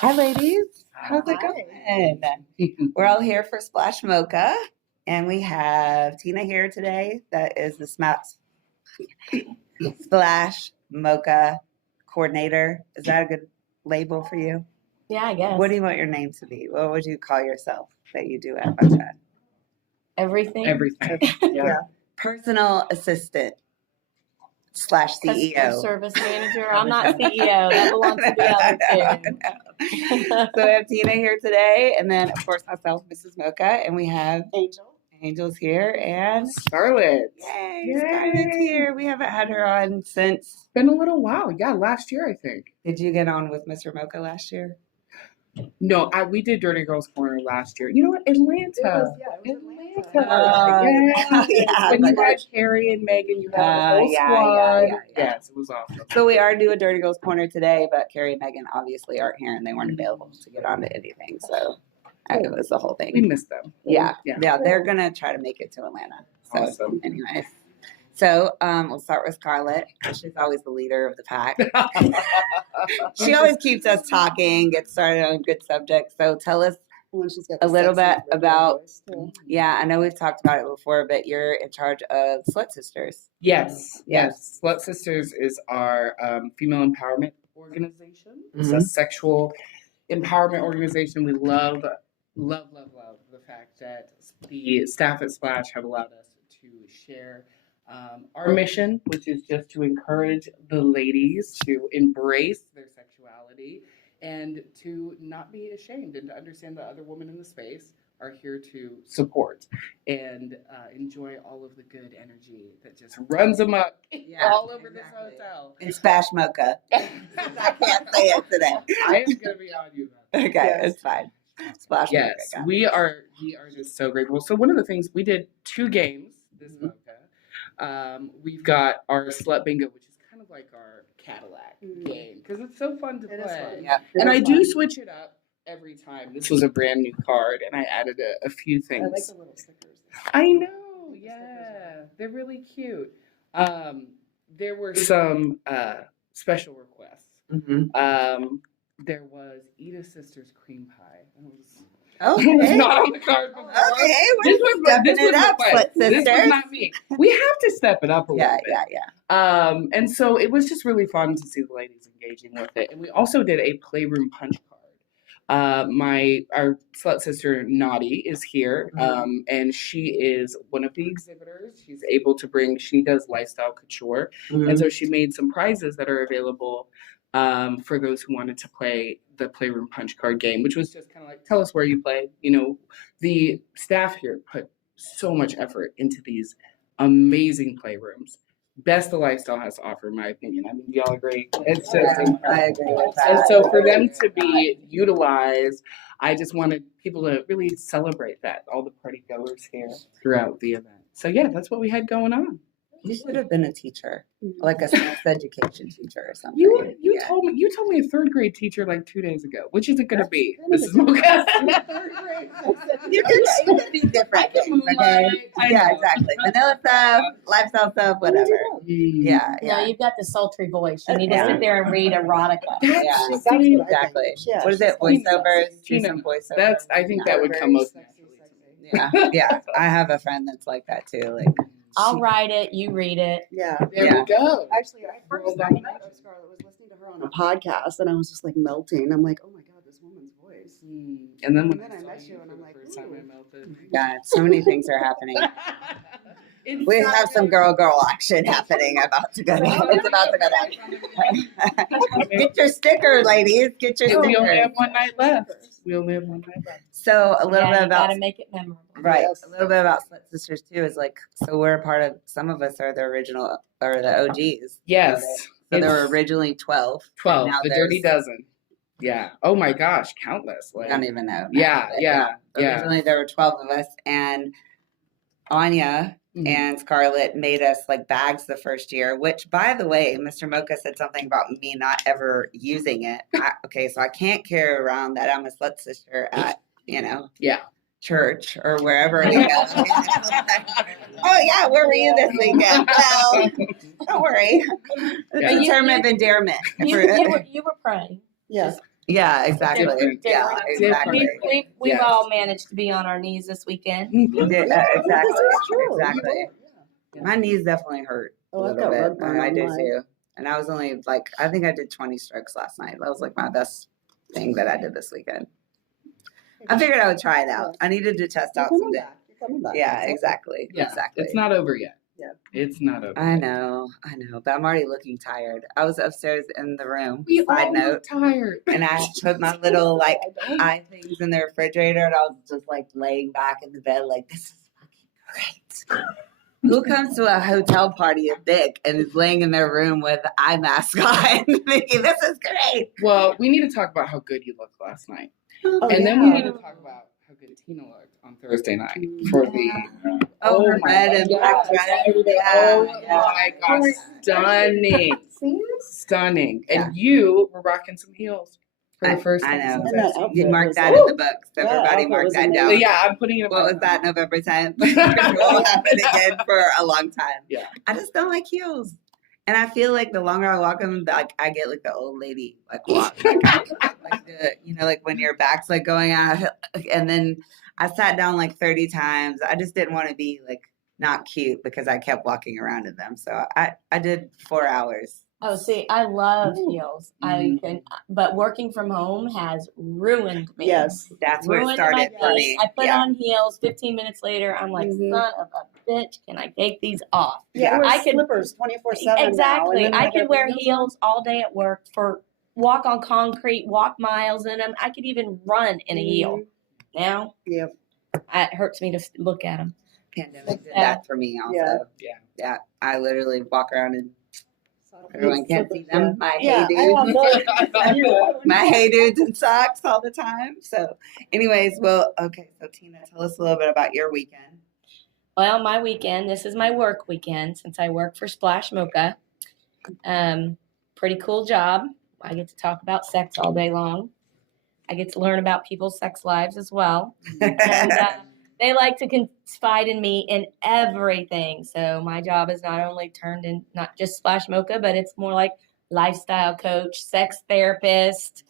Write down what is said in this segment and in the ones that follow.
Hi, ladies. How's it going? We're all here for Splash Mocha, and we have Tina here today. That is the Splash Mocha coordinator. Is that a good label for you? Yeah, I guess. What do you want your name to be? What would you call yourself that you do at Mocha? Everything. Everything. Yeah. Personal assistant / Customer CEO. service manager. I'm not CEO. That belongs to the other two. So we have Tina here today, and then of course myself, Mrs. Mocha, and we have Angel. Angel's here, and Scarlet. Yay, Scarlet's here. We haven't had her on since. Been a little while. Yeah, last year, I think. Did you get on with Mr. Mocha last year? No, we did Dirty Girls Corner last year. You know what? Atlanta. Yeah. When you had Carrie and Megan, you had a whole squad. Yeah. Yes, it was awesome. So we are doing Dirty Girls Corner today, but Carrie and Megan obviously aren't here, and they weren't available to get onto anything. So it was the whole We thing. missed them. Yeah. They're gonna try to make it to Atlanta. So, Awesome. anyways. So we'll start with Scarlet. She's always the leader of the pack. She always keeps us talking, gets started on good subjects. So tell us a little bit about, I know we've talked about it before, but you're in charge of Slut Sisters. Yes. Slut Sisters is our female empowerment organization. It's a sexual empowerment organization. We love the fact that the staff at Splash have allowed us to share our mission, which is just to encourage the ladies to embrace their sexuality and to not be ashamed, and to understand that other women in the space are here to support and enjoy all of the good energy that just runs amok all over this hotel. And Splash Mocha. I can't say it today. I am going to be on you about that. Okay, it's fine. Splash Yes, Mocha. we are just so grateful. So one of the things, we did 2 games this Mocha. We've got our Slut Bingo, which is kind of like our Cadillac game, because it's so fun to play. Yeah. And I do switch it up every time. This was a brand new card, and I added a few things. I like the little stickers. I know, yeah. They're really cute. There were some special requests. There was Edith Sister's cream pie. It was not on the card before. Okay, This we're was stepping it up, Slut This was Sisters. not me. We have to step it up a little bit. Yeah. And so it was just really fun to see the ladies engaging with it. And we also did a playroom punch card. Our slut sister Naughty is here, and she is one of the exhibitors. She does lifestyle couture, and so she made some prizes that are available for those who wanted to play the playroom punch card game, which was just kind of like, tell us where you play. You know, the staff here put so much effort into these amazing playrooms. Best the lifestyle has to offer, in my opinion. I mean, do y'all agree? It's just incredible. I agree with that. And so for them to be utilized, I just wanted people to really celebrate that, all the party goers here throughout the event. So yeah, that's what we had going on. You should have been a teacher, like a sex education teacher or something. You told me a 3rd grade teacher like 2 days ago. Which is it going to be, Mrs. Mocha? You can do different things, okay? Yeah, exactly. Vanilla stuff, lifestyle stuff, whatever. Yeah. No, you've got the sultry voice. You need to sit there and read erotica. Yeah, exactly. What is it? Voiceovers? Do Tina, some voiceovers. I think that would come most naturally. Yeah. I have a friend that's like that too. Like, I'll write it, you read it. Yeah. There we go. Actually, I first met Scarlet was listening to her on a podcast, and I was just like melting. I'm like, oh my god, this woman's voice. And then I met you, and I'm like, first time I melted. God, so many things are happening. We have some girl action happening about to go down. It's about to go down. Get your sticker, ladies. Get your We only sticker. have one night left. So a little bit You about gotta make it memorable. right. Yes. A little bit about Slut Sisters too is like, so we're a part of. Some of us are the original or the OGs. Yes. So there were originally 12. 12. Now The there's- Dirty Dozen. Yeah. Oh my gosh, countless. I Like, don't even know. Yeah. Originally there were 12 of us, and Anya and Scarlet made us like bags the first year, which, by the way, Mr. Mocha said something about me not ever using it. So I can't carry around that I'm a slut sister at, church or wherever we go. Oh, yeah, where were you this weekend? Well, don't worry. It's a term of endearment. You were praying. Yes. Yeah, exactly. Different. Yeah, exactly. We've Yes. all managed to be on our knees this weekend. Yeah, exactly. This is true. Exactly. Yeah. My knees definitely hurt a Oh, I've little got bit. rug burn I on do mine. too. And I was only like, I think I did 20 strokes last night. That was like my best thing that I did this weekend. I figured I would try it out. I needed to test You're out coming some back. You're coming back. Yeah, exactly. Yeah, Exactly. it's not over yet. Yeah. It's not over. I yet. know, but I'm already looking tired. I was upstairs in the room. We Side all note. look tired. And I put my little like I don't. eye things in the refrigerator, and I was just like laying back in the bed, like this is fucking great. Who comes to a hotel party at Vic and is laying in their room with an eye mask on, thinking this is great? Well, we need to talk about how good you looked last night, Oh, and then we yeah. need to talk about how good Tina looked on Thursday night for the. Her my red and God. black Yes. dress. Oh Yeah. my gosh, stunning, See? stunning, Yeah. and you were rocking some heels for the first I time know. since And I've that seen outfit You you. marked was- that in the books. That Everybody outfit marked was that amazing. down. But yeah, I'm putting it. in What my was that, phone. November 10th? It won't happen again for a long time. Yeah. I just don't like heels. And I feel like the longer I walk them, like I get like the old lady like walk. Like the, like when your back's like going out. And then I sat down like 30 times. I just didn't want to be like not cute because I kept walking around in them. So I did 4 hours. Oh, see, I love heels. Mm. But working from home has ruined me. Yes. That's where it Ruined started my for feet. me. I put Yeah. on heels. 15 minutes later, I'm like, Mhm. son of a bitch, can I take these off? Yeah, I I could- slippers 24/7 Exactly. now. And then I like could wear heels on. heels all day at work for walk on concrete, walk miles in them. I could even run in a heel. Now, Yep. it hurts me to look at them. Pandemic did Yeah. that for me also. Yeah. Yeah. Yeah. I literally walk around and everyone can't see Yeah. them. My Yeah, hey I have dudes. those. My hey dudes and socks all the time. So anyways, okay, so Tina, tell us a little bit about your weekend. Well, my weekend, this is my work weekend since I work for Splash Mocha. Pretty cool job. I get to talk about sex all day long. I get to learn about people's sex lives as well. And they like to confide in me in everything. So my job is not only turned in not just Splash Mocha, but it's more like lifestyle coach, sex therapist,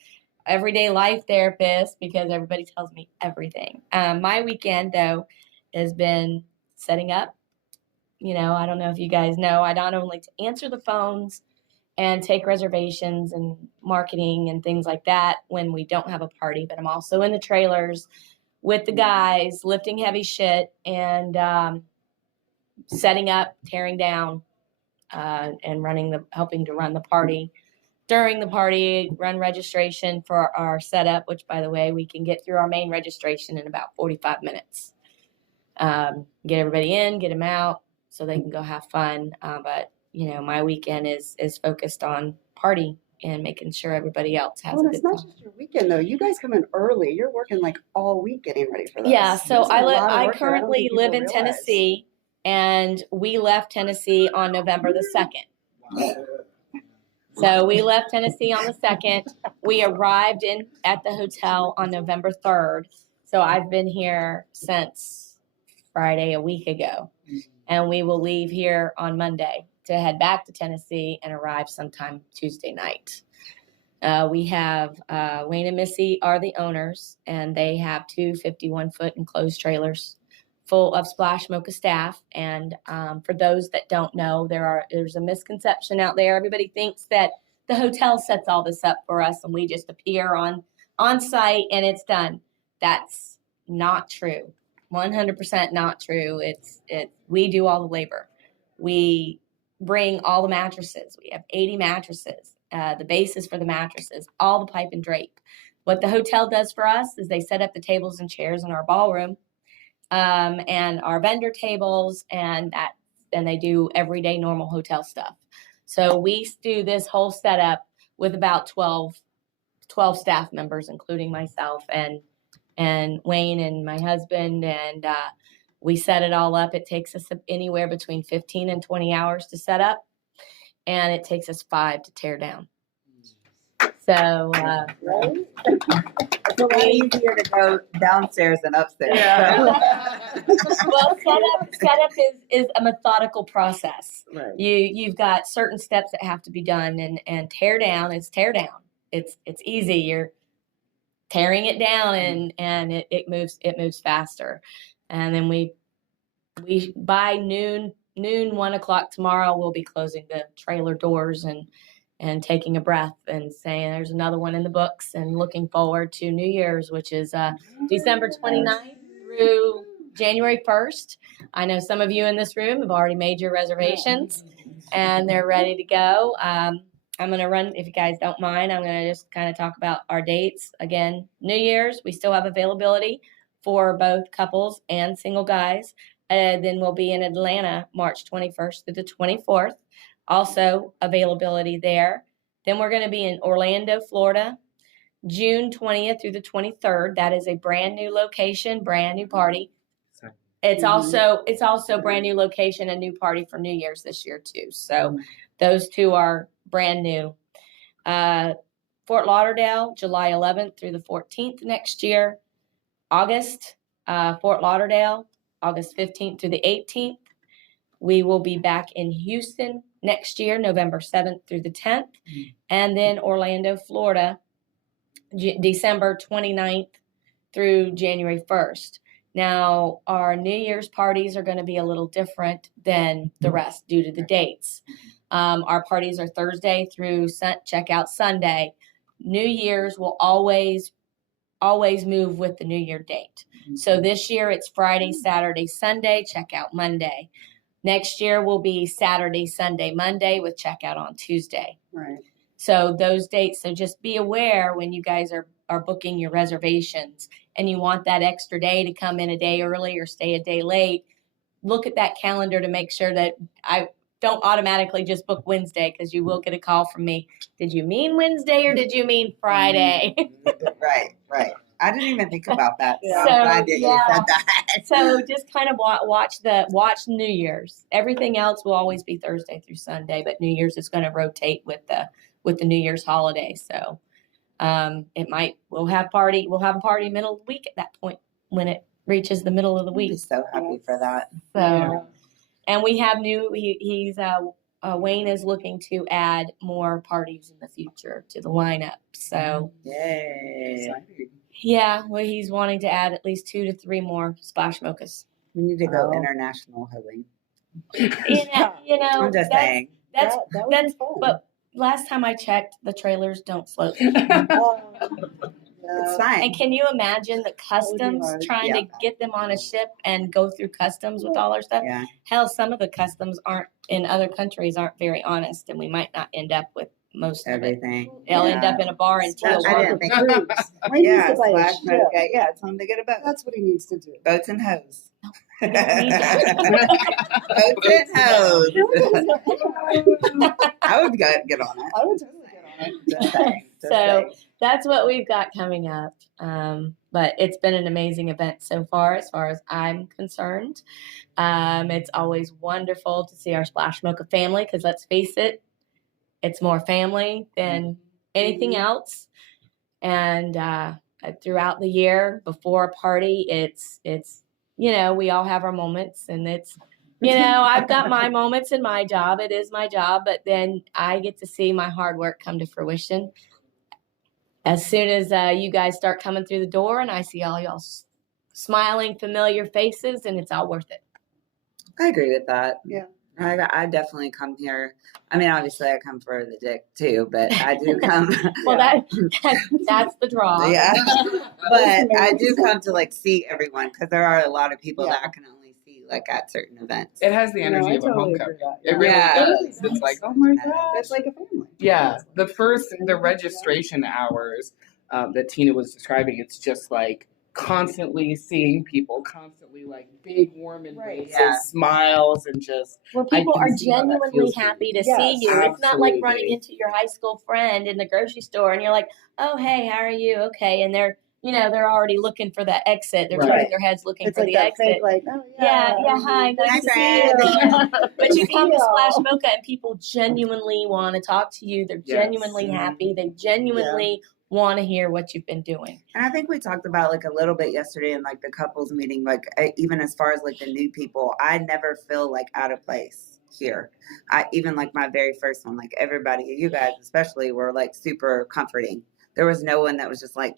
everyday life therapist, because everybody tells me everything. My weekend, though, has been setting up. I don't know if you guys know, I not only to answer the phones and take reservations and marketing and things like that when we don't have a party, but I'm also in the trailers with the guys, lifting heavy shit and setting up, tearing down, and helping to run the party. During the party, run registration for our setup, which, by the way, we can get through our main registration in about 45 minutes. Get everybody in, get them out, so they can go have fun. But my weekend is focused on party and making sure everybody else has Well, a it's good not time. just your weekend though. You guys come in early. You're working like all week getting ready for this. Yeah, so There's a lot of I work there. don't currently think people live in realize. Tennessee, and we left Tennessee on November the 2nd. So we left Tennessee on the 2nd. We arrived at the hotel on November 3rd. So I've been here since Friday a week ago. And we will leave here on Monday to head back to Tennessee and arrive sometime Tuesday night. We have Wayne and Missy are the owners, and they have two 51-foot enclosed trailers full of Splash Mocha staff. And for those that don't know, there's a misconception out there. Everybody thinks that the hotel sets all this up for us and we just appear on site and it's done. That's not true. 100% not true. We do all the labor. We bring all the mattresses. We have 80 mattresses, the bases for the mattresses, all the pipe and drape. What the hotel does for us is they set up the tables and chairs in our ballroom, and our vendor tables, and they do everyday normal hotel stuff. So we do this whole setup with about 12 staff members, including myself and Wayne and my husband, and we set it all up. It takes us anywhere between 15 and 20 hours to set up, and it takes us 5 to tear down. So Right? It's a lot easier to go downstairs than upstairs. Yeah. well, setup is a methodical process. Right. You've got certain steps that have to be done, and tear down is tear down. It's easy. tearing it down, and it moves faster. And then we by noon 1 o'clock tomorrow, we'll be closing the trailer doors and taking a breath and saying there's another one in the books, and looking forward to New Year's, which is December 29th through January 1st. I know some of you in this room have already made your reservations and they're ready to go. I'm going to run, if you guys don't mind, I'm going to just kind of talk about our dates. Again, New Year's, we still have availability for both couples and single guys. Then we'll be in Atlanta March 21st through the 24th. Also availability there. Then we're going to be in Orlando, Florida, June 20th through the 23rd. That is a brand new location, brand new party. It's also brand new location, a new party for New Year's this year too. So those two are brand new. Fort Lauderdale, July 11th through the 14th next year. August, Fort Lauderdale, August 15th through the 18th. We will be back in Houston next year, November 7th through the 10th. And then Orlando, Florida, December 29th through January 1st. Now, our New Year's parties are going to be a little different than the rest due to the dates. Our parties are Thursday through checkout Sunday. New Year's will always move with the New Year date. So this year it's Friday, Saturday, Sunday, checkout Monday. Next year will be Saturday, Sunday, Monday with checkout on Tuesday. Right. So those dates, so just be aware when you guys are booking your reservations and you want that extra day to come in a day early or stay a day late, look at that calendar to make sure that I don't automatically just book Wednesday, because you will get a call from me. Did you mean Wednesday or did you mean Friday? Right. I didn't even think about that. So Yeah. I'm glad that you said that. So just kind of watch New Year's. Everything else will always be Thursday through Sunday, but New Year's is going to rotate with the New Year's holiday. So we'll have a party middle of the week at that point when it reaches the middle of the I'd week. be so happy for that. So, Yeah. and we have Wayne is looking to add more parties in the future to the lineup. So Yay. Exciting. yeah, well, he's wanting to add at least 2 to 3 more Splash Mochas. We need to go Oh. international hoeing. You know, I'm just saying. That's That would be fun. but last time I checked, the trailers don't float. It's Yeah. fine. And can you imagine the would be customs hard. trying to get them on a ship and go through customs with all our stuff? Yeah. Hell, some of the customs in other countries aren't very honest, and we might not end up with most of it. Everything. They'll end up in a bar in I Tijuana. didn't think. Wayne needs Yeah, to buy a Splash ship. Mocha. Yeah, it's time to get a boat. That's what he needs to do. Boats and hoes. We don't need that. Boats and hoes. I would get on it. I would totally get on it. Just saying. Just So saying. that's what we've got coming up. But it's been an amazing event so far as I'm concerned. It's always wonderful to see our Splash Mocha family, because let's face it, it's more family than anything else. And throughout the year, before a party, it's we all have our moments, and it's I've got my moments in my job. It is my job, but then I get to see my hard work come to fruition. As soon as you guys start coming through the door and I see all y'all smiling, familiar faces, and it's all worth it. I agree with that. Yeah. I definitely come here. I mean, obviously, I come for the dick too, but I do come. Well, that's the draw. Yeah. But I do come to see everyone, because there are a lot of people that I can only see at certain events. It has the energy I of a totally homecoming. agree with that. It really Yeah. does. It's like, oh my god. It's like a family. Yeah, the registration hours that Tina was describing, it's just like constantly seeing people, constantly big warm embraces, Yeah. smiles, and just Where I people can are see how that genuinely feels for happy you. to Yes, see you. It's not like absolutely. running into your high school friend in the grocery store and you're like, oh, hey, how are you? Okay. And they're already looking for the exit. They're Right. turning their heads looking It's for like the that exit. fake, oh Yeah, hi, nice Hi, to see you. friend. But you come to Yeah. Splash Mocha and people genuinely want to talk to you. They're Yes. genuinely happy. They genuinely want to hear what you've been doing. And I think we talked about a little bit yesterday in the couples meeting, even as far as the new people, I never feel out of place here. I even my very first one, everybody, you guys especially, were super comforting. there was no one that was just like,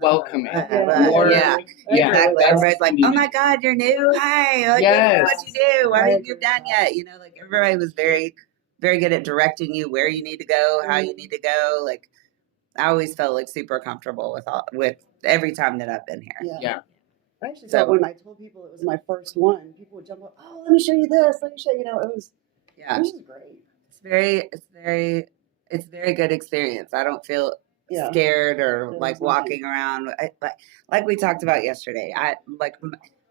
welcoming. Yeah. More, yeah. yeah, Exactly. that's Everybody's like, the "Oh my God, you're new! Hi, like, Yes. what you do? Why I haven't agree you done with that. yet?" You know, like everybody was very, very good at directing you where you need to go, how you need to go. Like, I always felt like super comfortable with every time that I've been here. Yeah. I actually So- thought when I told people it was my first one, people would jump up, oh, let me show you this, let me show you, it was Yeah, just great. it's very good experience. I don't feel Yeah. scared or There like was nothing. walking around. Like we talked about yesterday.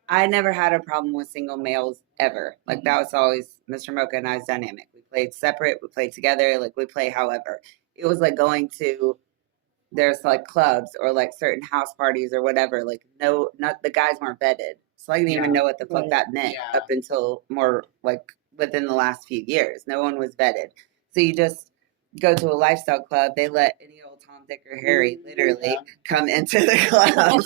I never had a problem with single males ever. Like that was always Mr. Mocha and I's dynamic. We played separate, we played together, like we play however. It was like going to there's like clubs or like certain house parties or whatever. Like not the guys weren't vetted. So I didn't even know what the fuck Right. that meant Yeah. up until more like within the last few years. No one was vetted. So you just go to a lifestyle club, they let any old Tom, Dick, or Harry literally come into the club,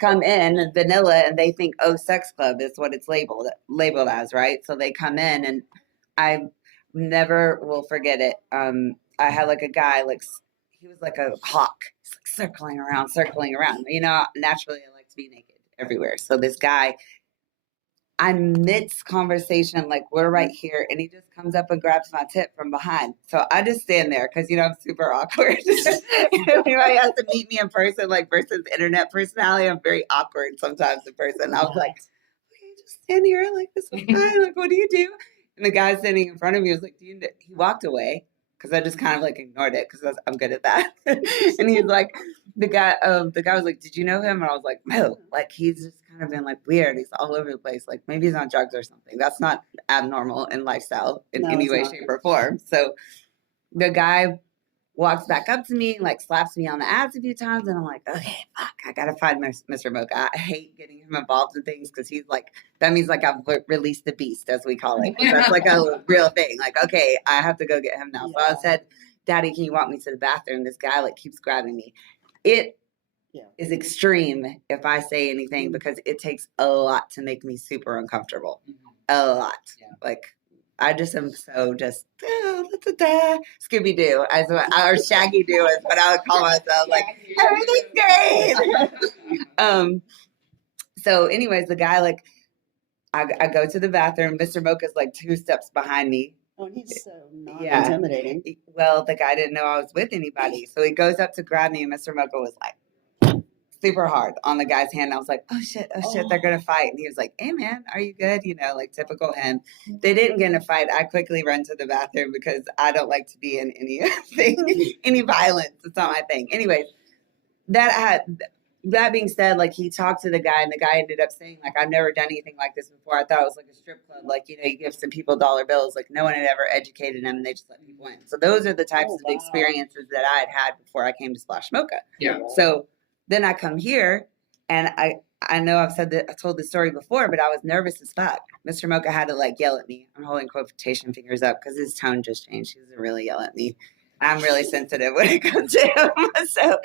come in vanilla, and they think, oh, sex club is what it's labeled as, right? So they come in, and I never will forget it. I had like a guy, like he was like a hawk, he's like circling around. You know, naturally I like to be naked everywhere. So this guy, I'm midst conversation, like we're right here, and he just comes up and grabs my tip from behind. So I just stand there because I'm super awkward. Anybody has to meet me in person, like versus internet personality, I'm very awkward sometimes in person. I was like, okay, just stand here, like this is fine. Like, what do you do? And the guy standing in front of me was like, he walked away because I just kind of like ignored it because I'm good at that. And he's like, the guy was like, did you know him? And I was like, no, like he's just kind of been like weird. He's all over the place. Like maybe he's on drugs or something. That's not abnormal in lifestyle in No, any it's way, not. shape, or form. So the guy walks back up to me, like slaps me on the ass a few times, and I'm like, okay, fuck, I gotta find Mr. Mocha. I hate getting him involved in things because he's like, that means like I've released the beast, as we call it. That's like a real thing. Like, okay, I have to go get him now. So I said, Daddy, can you walk me to the bathroom? This guy like keeps grabbing me. It is extreme if I say anything because it takes a lot to make me super uncomfortable. A lot. Like I just am so just Scooby Doo or Shaggy Doo is what I would call myself. Like everything's great. So anyways, the guy like I go to the bathroom. Mr. Mocha's like 2 steps behind me. Oh, and he's so not Yeah. intimidating. Well, the guy didn't know I was with anybody. So he goes up to grab me and Mr. Mocha was like super hard on the guy's hand. I was like, oh shit, they're gonna fight. And he was like, hey man, are you good? Like typical him. They didn't get in a fight. I quickly run to the bathroom because I don't like to be in any violence. It's not my thing. Anyways, that being said, like he talked to the guy and the guy ended up saying like, I've never done anything like this before. I thought it was like a strip club. Like, you give some people dollar bills. Like no one had ever educated them and they just let people in. So those are the types of experiences that I had before I came to Splash Mocha. Yeah. So then I come here and I know I told the story before, but I was nervous as fuck. Mr. Mocha had to like yell at me. I'm holding quotation fingers up because his tone just changed. He doesn't really yell at me. I'm really sensitive when it comes to him. So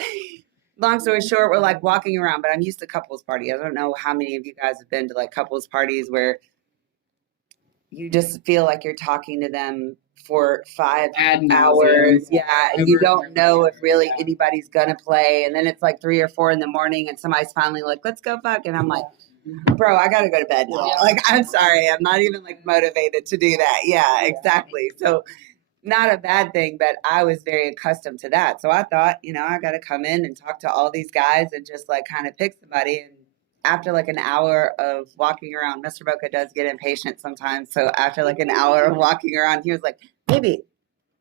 long story short, we're like walking around, but I'm used to couples party. I don't know how many of you guys have been to like couples parties where you just feel like you're talking to them for 5 hours. Yeah. And you don't know if really anybody's gonna play. And then it's like 3 or 4 in the morning and somebody's finally like, let's go fuck. And I'm like, bro, I gotta go to bed now. Like, I'm sorry. I'm not even like motivated to do that. Yeah, exactly. So not a bad thing, but I was very accustomed to that. So I thought, I got to come in and talk to all these guys and just like kind of pick somebody. And after like an hour of walking around, Mr. Mocha does get impatient sometimes. So after like an hour of walking around, he was like, baby,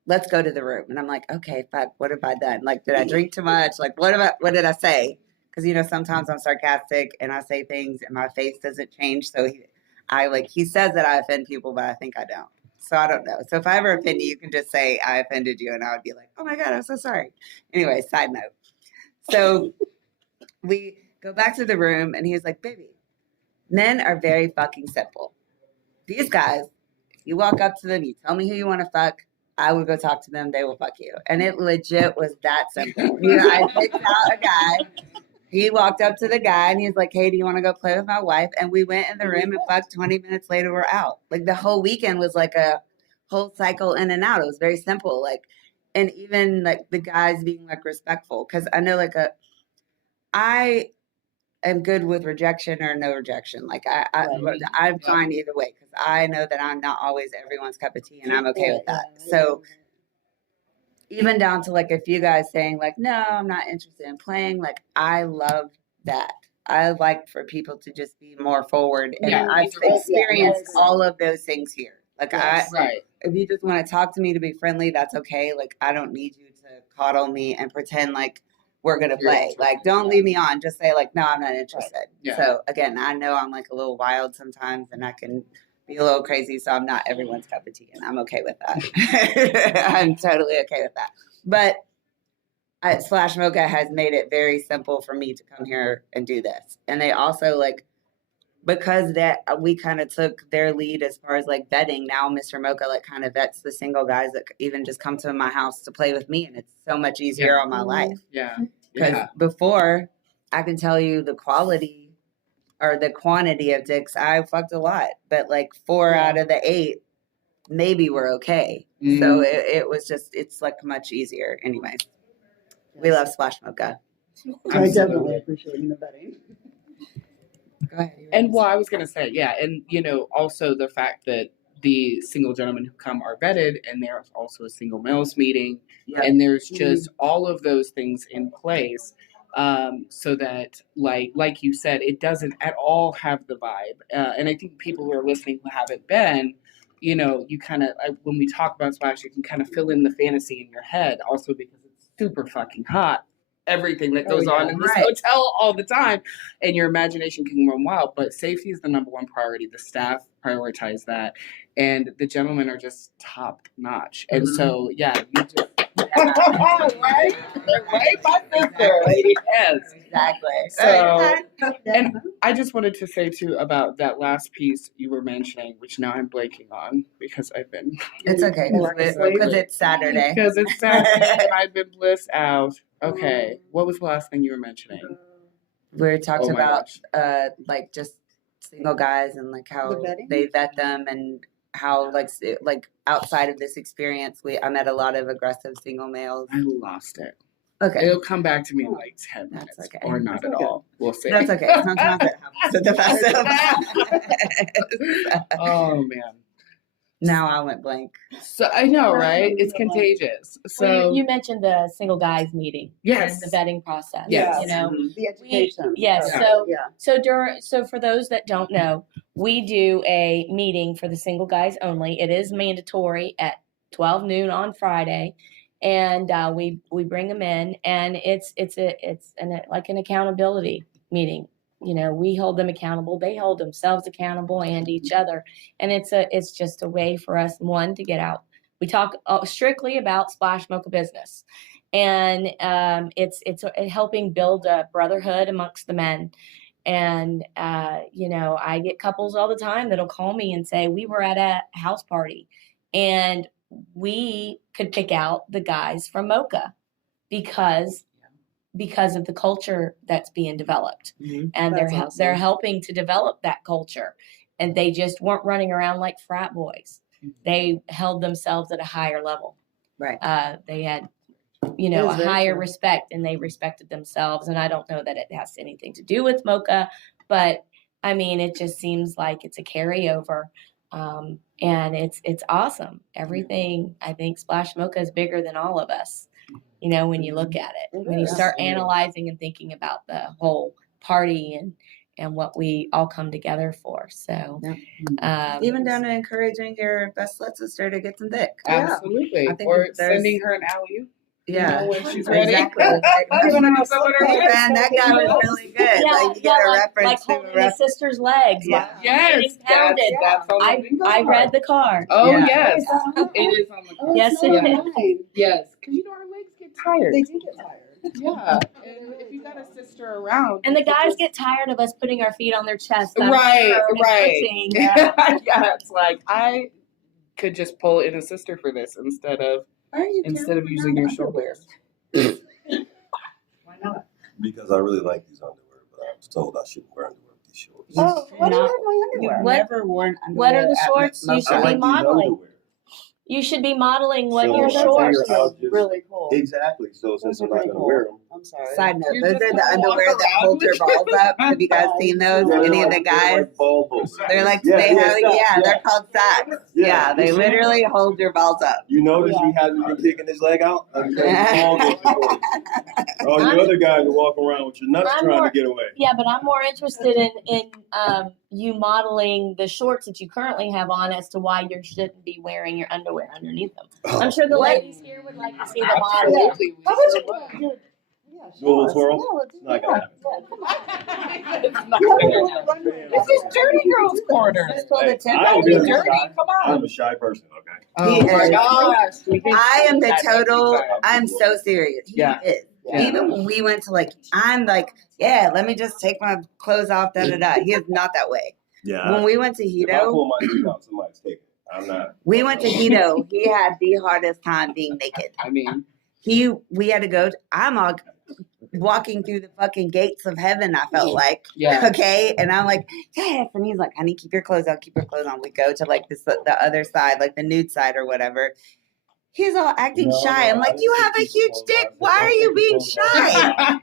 let's go to the room. And I'm like, okay, fuck, what have I done? Like, did I drink too much? Like, what did I say? Because, sometimes I'm sarcastic and I say things and my face doesn't change. So he says that I offend people, but I think I don't. So I don't know. So if I ever offend you can just say I offended you and I would be like, oh my God, I'm so sorry. Anyway, side note. So we go back to the room and he was like, baby, men are very fucking simple. These guys, if you walk up to them, you tell me who you want to fuck, I will go talk to them, they will fuck you. And it legit was that simple. I picked out a guy. He walked up to the guy and he was like, hey, do you want to go play with my wife? And we went in the room and fucked. 20 minutes later, we're out. Like the whole weekend was like a whole cycle in and out. It was very simple. Like and even like the guys being like respectful, because I know like I am good with rejection or no rejection. Like I'm fine either way because I know that I'm not always everyone's cup of tea, and I'm okay with that. So even down to like a few guys saying like, no, I'm not interested in playing. Like I love that. I like for people to just be more forward, and I've experienced all of those things here. Like if you just want to talk to me to be friendly, that's okay. Like I don't need you to coddle me and pretend like we're gonna play. Like don't leave me on. Just say like, no, I'm not interested. So again, I know I'm like a little wild sometimes, and I can be a little crazy. So I'm not everyone's cup of tea, and I'm okay with that. I'm totally okay with that. But Splash Mocha has made it very simple for me to come here and do this, and they also like. Because that we kind of took their lead as far as like vetting. Now Mr. Mocha like kind of vets the single guys that even just come to my house to play with me, and it's so much easier on my life. Because before I can tell you the quality or the quantity of dicks I fucked a lot, but like 4 out of the 8 maybe were okay. So it was just it's like much easier. Anyways, we love Splash Mocha. I definitely appreciate the vetting. Go ahead. And I was gonna say, and also the fact that the single gentlemen who come are vetted, and there's also a single males meeting, and there's just all of those things in place, so that like you said, it doesn't at all have the vibe. And I think people who are listening who haven't been, you kind of when we talk about Splash, you can kind of fill in the fantasy in your head, also because it's super fucking hot. Everything that goes on in this hotel all the time, and your imagination can run wild. But safety is the number one priority. The staff prioritize that, and the gentlemen are just top notch. And so, you just right, my sister. Yes, exactly. So, and I just wanted to say too about that last piece you were mentioning, which now I'm blanking on because I've been. It's okay because it's Saturday. Because it's Saturday and I've been blissed out. Okay, what was the last thing you were mentioning? We talked about like just single guys and like how they vet them, and how like outside of this experience, I met a lot of aggressive single males. I lost it. Okay, it'll come back to me in like 10 minutes, or not at all. We'll see. That's okay. Sometimes it happens to the best of us. Oh man. Now I went blank. So I know, right? It's contagious. So you mentioned the single guys meeting. Yes. And the vetting process. Yes. The education. So for those that don't know, we do a meeting for the single guys only. It is mandatory at 12 noon on Friday, and we bring them in, and it's like an accountability meeting. We hold them accountable. They hold themselves accountable and each other. And it's just a way for us, one, to get out. We talk strictly about Splash Mocha business. And it's helping build a brotherhood amongst the men. And, I get couples all the time that'll call me and say, we were at a house party and we could pick out the guys from Mocha because of the culture that's being developed. And they're helping to develop that culture, and they just weren't running around like frat boys. They held themselves at a higher level. Right. They had a higher respect, and they respected themselves. And I don't know that it has anything to do with Mocha, but I mean, it just seems like it's a carryover. And it's awesome. Everything, I think Splash Mocha is bigger than all of us. When you look at it, when you start analyzing and thinking about the whole party and what we all come together for. So, even down to encouraging your best slut sister to get some dick. Absolutely. I think or sending her an alley. Yeah, when she's ready. Exactly. Man, that guy was really good. You get a reference to holding his sister's legs. Yeah. Yes, that's I read the card. Oh Yeah. yes, it is on the card. Yes, it is. Yes, because our legs get tired. They do get tired. Yeah, and if you got a sister around, and the guys get tired of us putting our feet on their chest. Right. Yeah. It's like I could just pull in a sister for this instead of using your shoulders. Why not? Because I really like these underwear, but I was told I shouldn't wear underwear with these shorts. Oh, what do you have my underwear? You've never worn underwear. What are the shorts? You should I be like these modeling. underwear. You should be modeling what So your let's say shorts. you're out just- really cool. Exactly. So since Those I'm are not pretty gonna cool. wear them, I'm sorry. Side note, You're those just are the gonna walk underwear that around hold your with- balls up. Have you guys seen those? they're Any of the like, they're guys? like ball holders. They're like, Yeah, they yeah, have, sacks, yeah, yeah. they're called sacks. Yeah, they You see? literally hold your balls up. You notice he hasn't been kicking his leg out? Like, all you other guys are walking around with your nuts I'm trying more- to get away. Yeah, but I'm more interested in you modeling the shorts that you currently have on as to why you shouldn't be wearing your underwear underneath them. I'm sure the What? ladies here would like to see the model. Absolutely. How we about sure you would. do it? Yeah, Do a little show us. twirl? Yeah, let's do It's not it. gonna happen. It's not Yeah, fair. we'll run right This is now. Dirty Girls Corner. Just pull the Hey, tip I out. ain't Be really dirty. shy. Come on. I'm a shy person, okay? Oh He my is. gosh. We can I am the that every total, time. I'm so serious. He Yeah. is. Yeah. Even when we went to like, I'm like, yeah, let me just take my clothes off, da da da. He is not that way. Yeah. When we went to If I Hito, pull my dick out, somebody's taking it. I'm not. we went to Hito. He had the hardest time being naked. I mean, We had to go. I'm all walking through the fucking gates of heaven. I felt like, yeah. okay, and I'm like, yes, and he's like, honey, keep your clothes on, keep your clothes on. We go to like the other side, like the nude side or whatever. He's all acting No, shy. no, I'm I like, didn't you say have a keep your huge clothes dick. on. I said, Why are don't you take your being clothes off. shy?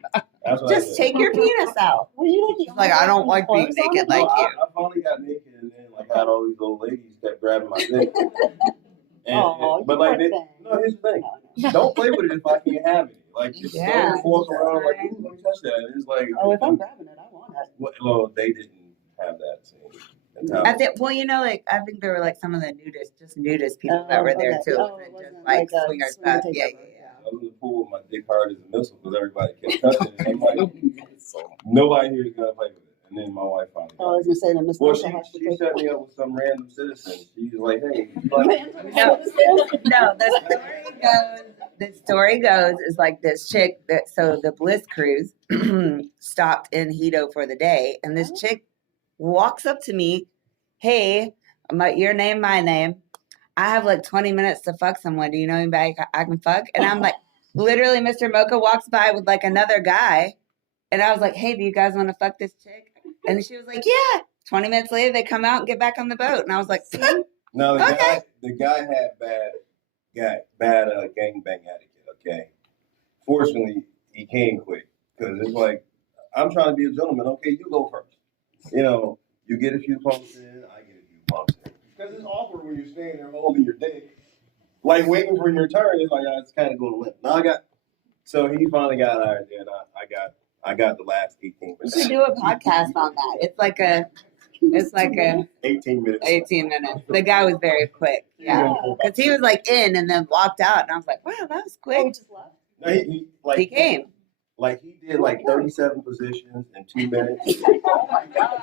That's what I Just said. take your penis out. Were you like the He's like, only I don't one like with being clothes on naked it? like No, you. I finally got naked and then like had all these old ladies kept grabbing my dick. Oh, But you like, poor they, thing. no, here's the thing. Don't play with it if I can't have it. Like, just Yeah. don't walk around like, ooh, let me touch that. And it's like, Oh, if I'm grabbing it, I want it. well, they didn't have that same I mentality. think, well, you know, like I think there were like some of the nudist people that were there Okay. too. Oh, It it wasn't wasn't like like a swinger swinger stuff. Yeah, takeover. I was in the pool with my dick hard as a missile because everybody kept touching it. I'm like, nobody here is gonna play with it. And then my wife finally. Oh, I was gonna say that Miss Well, Mocha has to she take set me up with some random citizen. She was like, hey, you like No, the story goes is like this chick that so the Bliss cruise stopped in Hito for the day, and this chick walks up to me, hey, your name, my name. I have like 20 minutes to fuck someone. Do you know anybody I can fuck? And I'm like, literally, Mr. Mocha walks by with like another guy, and I was like, hey, do you guys want to fuck this chick? And she was like, yeah. 20 minutes later, they come out and get back on the boat, and I was like, No, Okay. the guy had bad gangbang etiquette. Okay, fortunately, he came quick because it's like I'm trying to be a gentleman. Okay, you go first. You know, you get a few pumps in, I get a few pumps in. Because it's awkward when you're standing there holding your dick, like waiting for your turn. It's like it's kind of going limp. Now so he finally got out there, and I got the last 18 we should minutes. do a podcast on that. It's like a 18 minutes. 18 minutes. The guy was very quick. Yeah. Because he was like in and then walked out. And I was like, wow, that was Oh, quick. we just left? No, He came. Like he did like 37 positions in 2 minutes. Oh my god.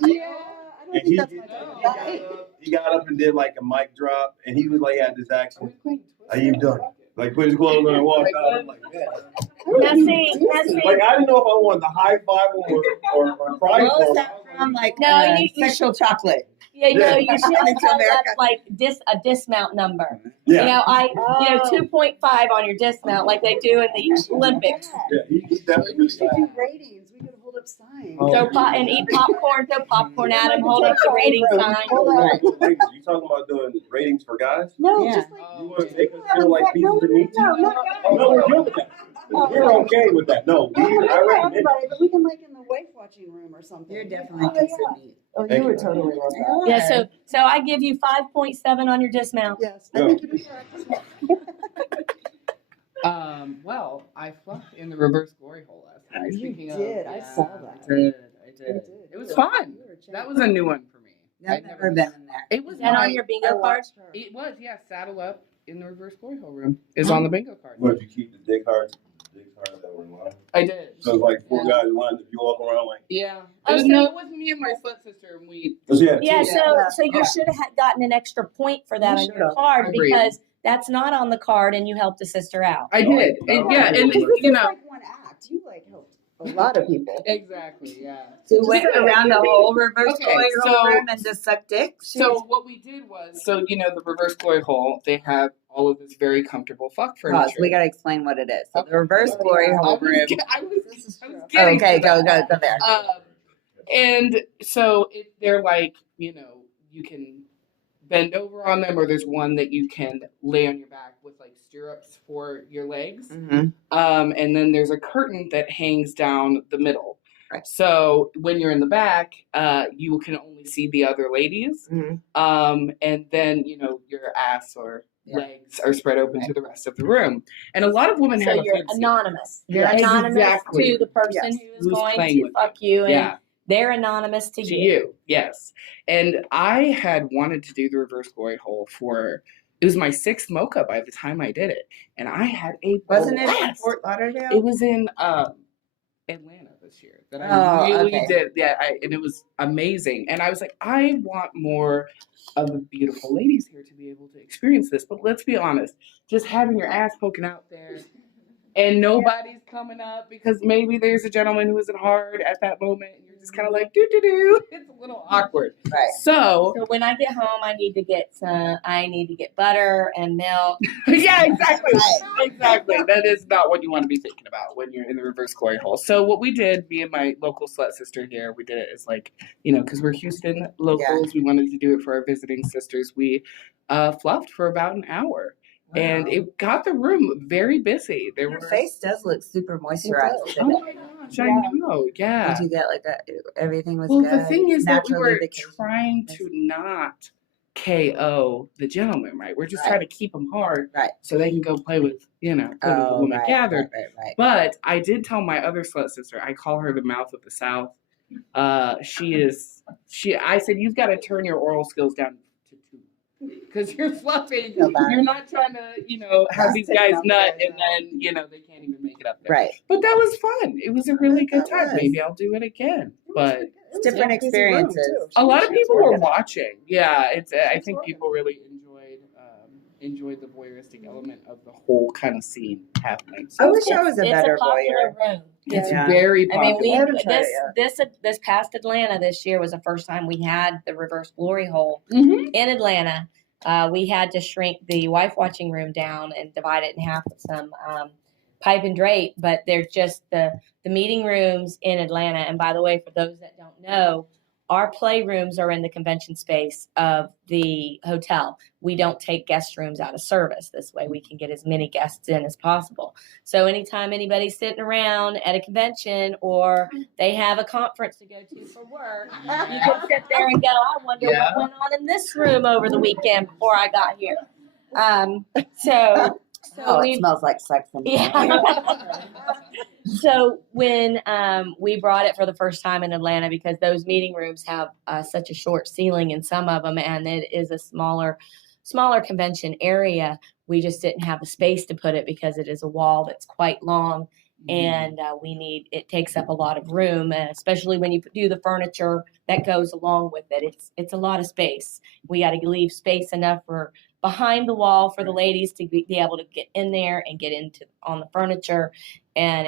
Yeah, I don't And think that's my type. he got up and did like a mic drop, and he was like had this accent. How you done? Like put his clothes on and walked out. I'm like, man. Now see, Like I didn't know if I wanted to high five him or cry What for was him. that from? Like No, you sexual chocolate. yeah, you know, you should Coming to have America. that like a dismount number. Yeah, You know, 2.5 on your dismount like they do in the Olympics. yeah, he definitely We was should do ratings. We could hold up signs. Oh. And eat popcorn. Throw popcorn at him. Hold up the rating sign. Hold on. Ladies, you talking about doing ratings for guys? No, Yeah. just like You want to make us feel like pieces of meat? no, not Oh, no, we're good with that. We're okay with that. No, no, I not recommend. everybody, but we can like in the wife watching room or something. You're definitely Oh, a piece yeah. of meat. Oh, Thank you would you. totally love that. Yeah, so I give you 5.7 on your dismount. Yes, I No. think you'd be correct. Well, I fluffed in the reverse glory hole last night. You Speaking did. Of, I yeah, saw that. I did. You did. It was fun. You were a That champ. was a new one for me. I've never been in there. It was Is that my- on your I bingo card? watched her. It was, yeah. Saddle up in the reverse glory hole room is on the bingo card. What, you keep the dick cards that were in line? I did. So it's like four guys lined up, you walk around like, Yeah. Oh, It was, so- no, it wasn't me and my slut sister, and we. Yeah, two. so you should have gotten an extra point for that You on your should've. card Agreed. because that's not on the card and you helped a sister out. I did. And, yeah, and This you is know. like one act. You like helped a lot of people. Exactly. Yeah. So we went around the whole reverse Okay, glory so- hole room and just sucked dicks. So what we did was, the reverse glory hole, they have all of this very comfortable fuck furniture. Pause. We got to explain what it is. So Okay. the reverse Oh, glory yeah. hole room. I was This is true. getting Okay, to that. go there. And so they're like, you can bend over on them, or there's one that you can lay on your back with like stirrups for your legs. Mhm. And then there's a curtain that hangs down the middle. Right. So when you're in the back, you can only see the other ladies. Mhm. And then, your ass or Yeah. legs are spread open to the rest of the room. And a lot of women So have you're a fancy. anonymous. You're Yes, anonymous exactly. to the person Yes. who is Who's going playing to with fuck you, and Yeah. they're anonymous to To you. you, yes. And I had wanted to do the reverse glory hole it was my 6th mocha by the time I did it. And I had a Wasn't it in blast. Fort Lauderdale? It was in Atlanta this year that I Oh, really okay. did. Yeah, and it was amazing. And I was like, I want more of the beautiful ladies here to be able to experience this. But let's be honest, just having your ass poking out there and nobody's coming up because maybe there's a gentleman who isn't hard at that moment, and you're just kind of like do. It's a little awkward. Right. So when I get home, I need to get butter and milk. yeah, exactly. Exactly. That is not what you want to be thinking about when you're in the reverse glory hole. So what we did, me and my local slut sister here, we did it as like, because we're Houston locals, we wanted to do it for our visiting sisters. We fluffed for about an hour. Wow. And it got the room very busy. Your face does look super moisturized today. Oh my gosh, I know. Yeah. Did you get everything was Well, good? the thing is that we Naturally were trying to not KO the gentleman, right? We're just trying to keep them hard, Right. so they can go play with, the woman gathered. Right. But I did tell my other slut sister, I call her the mouth of the South. I said, you've got to turn your oral skills down to 2. Because you're fluffing. You're not trying to, have these guys nut and then, they can't even make it up there. Right. But that was fun. It was a really good time. was. Maybe I'll do it again. But It's different experiences. a lot of people were watching. Yeah, I think people really enjoyed the voyeuristic element of the whole kind of scene happening. So I wish I was a It's better a popular voyeur. room. it's Yeah. very I popular. mean, I haven't tried it this past Atlanta this year was the first time we had the reverse glory hole Mhm. in Atlanta. We had to shrink the wife watching room down and divide it in half with some pipe and drape, but they're just the meeting rooms in Atlanta. And by the way, for those that don't know, our playrooms are in the convention space of the hotel. We don't take guest rooms out of service. This way we can get as many guests in as possible. So anytime anybody's sitting around at a convention or they have a conference to go to for work, you can sit there and go, I wonder what went on in this room over the weekend before I got here. So it smells like sex in here. yeah. So when we brought it for the first time in Atlanta, because those meeting rooms have such a short ceiling in some of them, and it is a smaller convention area, we just didn't have the space to put it because it is a wall that's quite long, and it takes up a lot of room, especially when you do the furniture that goes along with it. It's a lot of space. We got to leave space enough for behind the wall for the ladies to be able to get in there and get on the furniture. And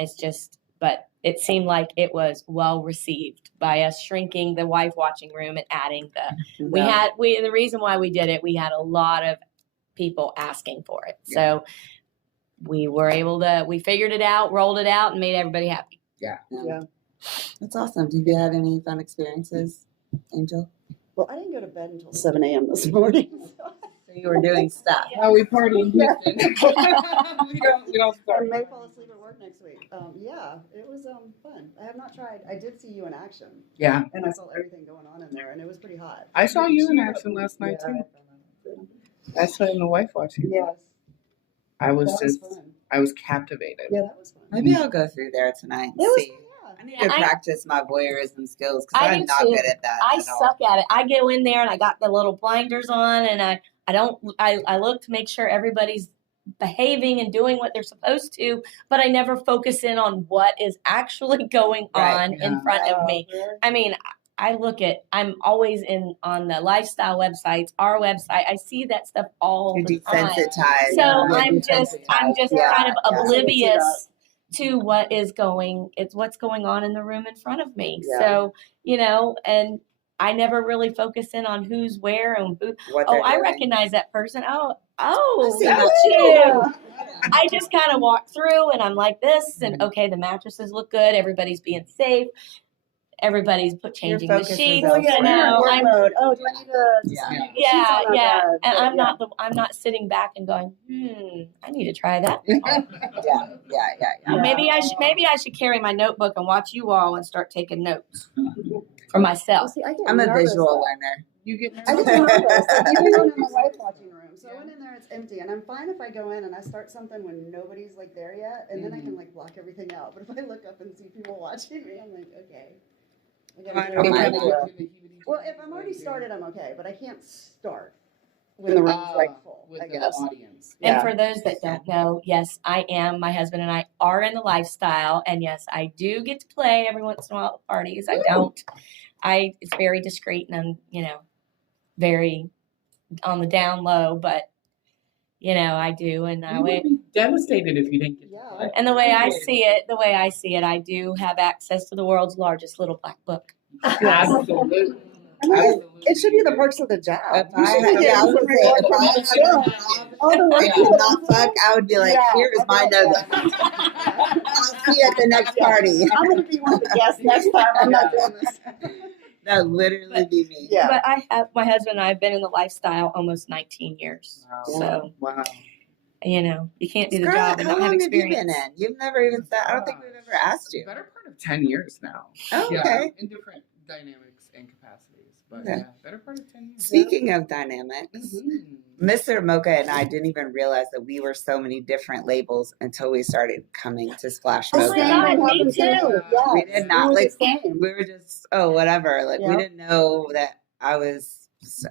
but it seemed like it was well received by us shrinking the wife watching room and adding the reason why we did it, we had a lot of people asking for it. Yeah. So we figured it out, rolled it out, and made everybody happy. Yeah. That's awesome. Did you have any fun experiences, Angel? Well, I didn't go to bed until 7 a.m. this morning. So you were doing stuff. How we party in Houston. we don't I start. may fall asleep at work next week. Yeah, it was fun. I have not tried. I did see you in action, Yeah. and I saw everything going on in there, and it was pretty hot. I saw you in action last night too. I saw you in the wife watching. Yes, I was that was fun. I was captivated. Yeah, that was fun. Maybe I'll go through there tonight and It was see. fun, I yeah. need to I- practice my voyeurism skills I because do I'm not too. good at that. I at all. suck at it. I go in there and I got the little blinders on, and I look to make sure everybody's behaving and doing what they're supposed to, but I never focus in on what is actually going Right, on yeah. in front of me. I mean, I'm always on the lifestyle websites, our website. I see that stuff all You're the time. desensitized. So You're I'm just Yeah, kind of yeah. oblivious to what's going on in the room in front of me. Yeah. So, and I never really focus in on who's where and who. What Oh, they're I doing. recognize that person. Oh, see that's that you. I just kind of walk through and I'm like this, and okay, the mattresses look good. Everybody's being safe. everybody's changing the focus is sheets. elsewhere. You know, work I'm, mode. Oh, do I need to? Yeah. sheets yeah, on that yeah, bed? and But I'm not sitting back and going, I need to try that. Yeah. Maybe I should carry my notebook and watch you all and start taking notes for myself. See, I get I'm a nervous, visual though. learner. You get I get nervous. nervous. Like, even when in my wife watching room. So I went in there, it's empty, and I'm fine if I go in and I start something when nobody's like there yet, and then I can like block everything out. But if I look up and see people watching me, I'm like, okay. I gotta do What it. kind of- Well, if I'm already started, I'm okay, but I can't start when the room's like full. with I the guess. audience. And Yeah. for those that don't know, yes, I am. My husband and I are in the lifestyle, and yes, I do get to play every once in a while at parties. I don't. It's very discreet, and I'm, very on the down low, but I do, and You would be devastated if you didn't get to Yeah. play. and the way I see it, I do have access to the world's largest little black book. Absolutely. I mean, Absolutely. it should be the perks of the job. If You I should be had, getting I was some gonna say, reward if from I that. had a Yeah. All the work I you could put not into fuck, it. I would be like, Yeah, here's I'll my be like notebook. that. I'll see you at the next party. I'm gonna be one of the guests next time. I'm not doing this. That would literally be me. Yeah. But my husband and I have been in the lifestyle almost 19 years. Wow. So, Wow. you can't do the Scarlet, job and how not have long have you experience. been in? You've never even said, I don't think we've ever asked you. Better part of 10 years now. Oh, Yeah, okay. in different dynamics and capacities. But Okay. yeah, better part of 10 years. Speaking of dynamics, Mhm. Mr. Mocha and I didn't even realize that we were so many different labels until we started coming to Splash The Oh Mocha. my same God, thing me happened too. too. Yeah. We did not, We were like, the same. we were just, whatever. Like, we Yep. didn't know that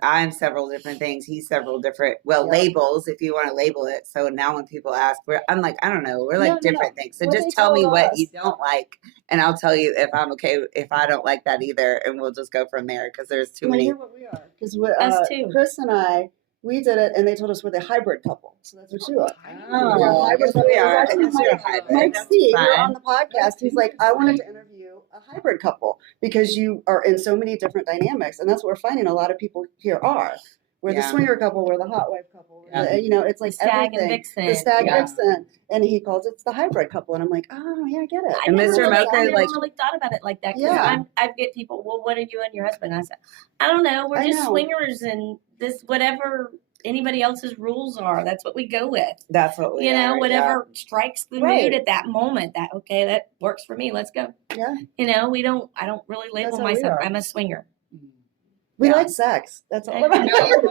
I'm several different things. He's several different, Yep. labels, if you want to label it. So now when people ask, I'm like, I don't know. We're like No, no, no. different things. So What just they tell me told what us. you don't like, and I'll tell you if I'm okay, if I don't like that either, and we'll just go from there because there's too Well, many. you're what we are. Because Us too. Chris and I, we did it, and they told us we're the hybrid couple. So that's what you are. Oh, Yeah, I guess we are. I guess you're a hybrid. Mike That's Steve, you're fine. on the podcast. He's like, I wanted to interview a hybrid couple because you are in so many different dynamics, and that's what we're finding. A lot of people here are. We're the Yeah. swinger couple. We're the hot wife couple. Yeah. It's like The stag and everything. vixen. The stag Yeah. vixen, and he calls it the hybrid couple, and I'm like, oh yeah, I get it. I And never Mr. really, Mocha, I never like- really thought about it like that. 'Cause Yeah. I get people, well, what are you and your husband? I said, I don't know. We're I just know. swingers, and this whatever anybody else's rules are, that's what we go with. That's what we are. Whatever strikes the Right. mood at that moment. That works for me. Let's go. Yeah, I don't really label That's how we myself. are. I'm a swinger. we Yeah. like sex. That's all I about it.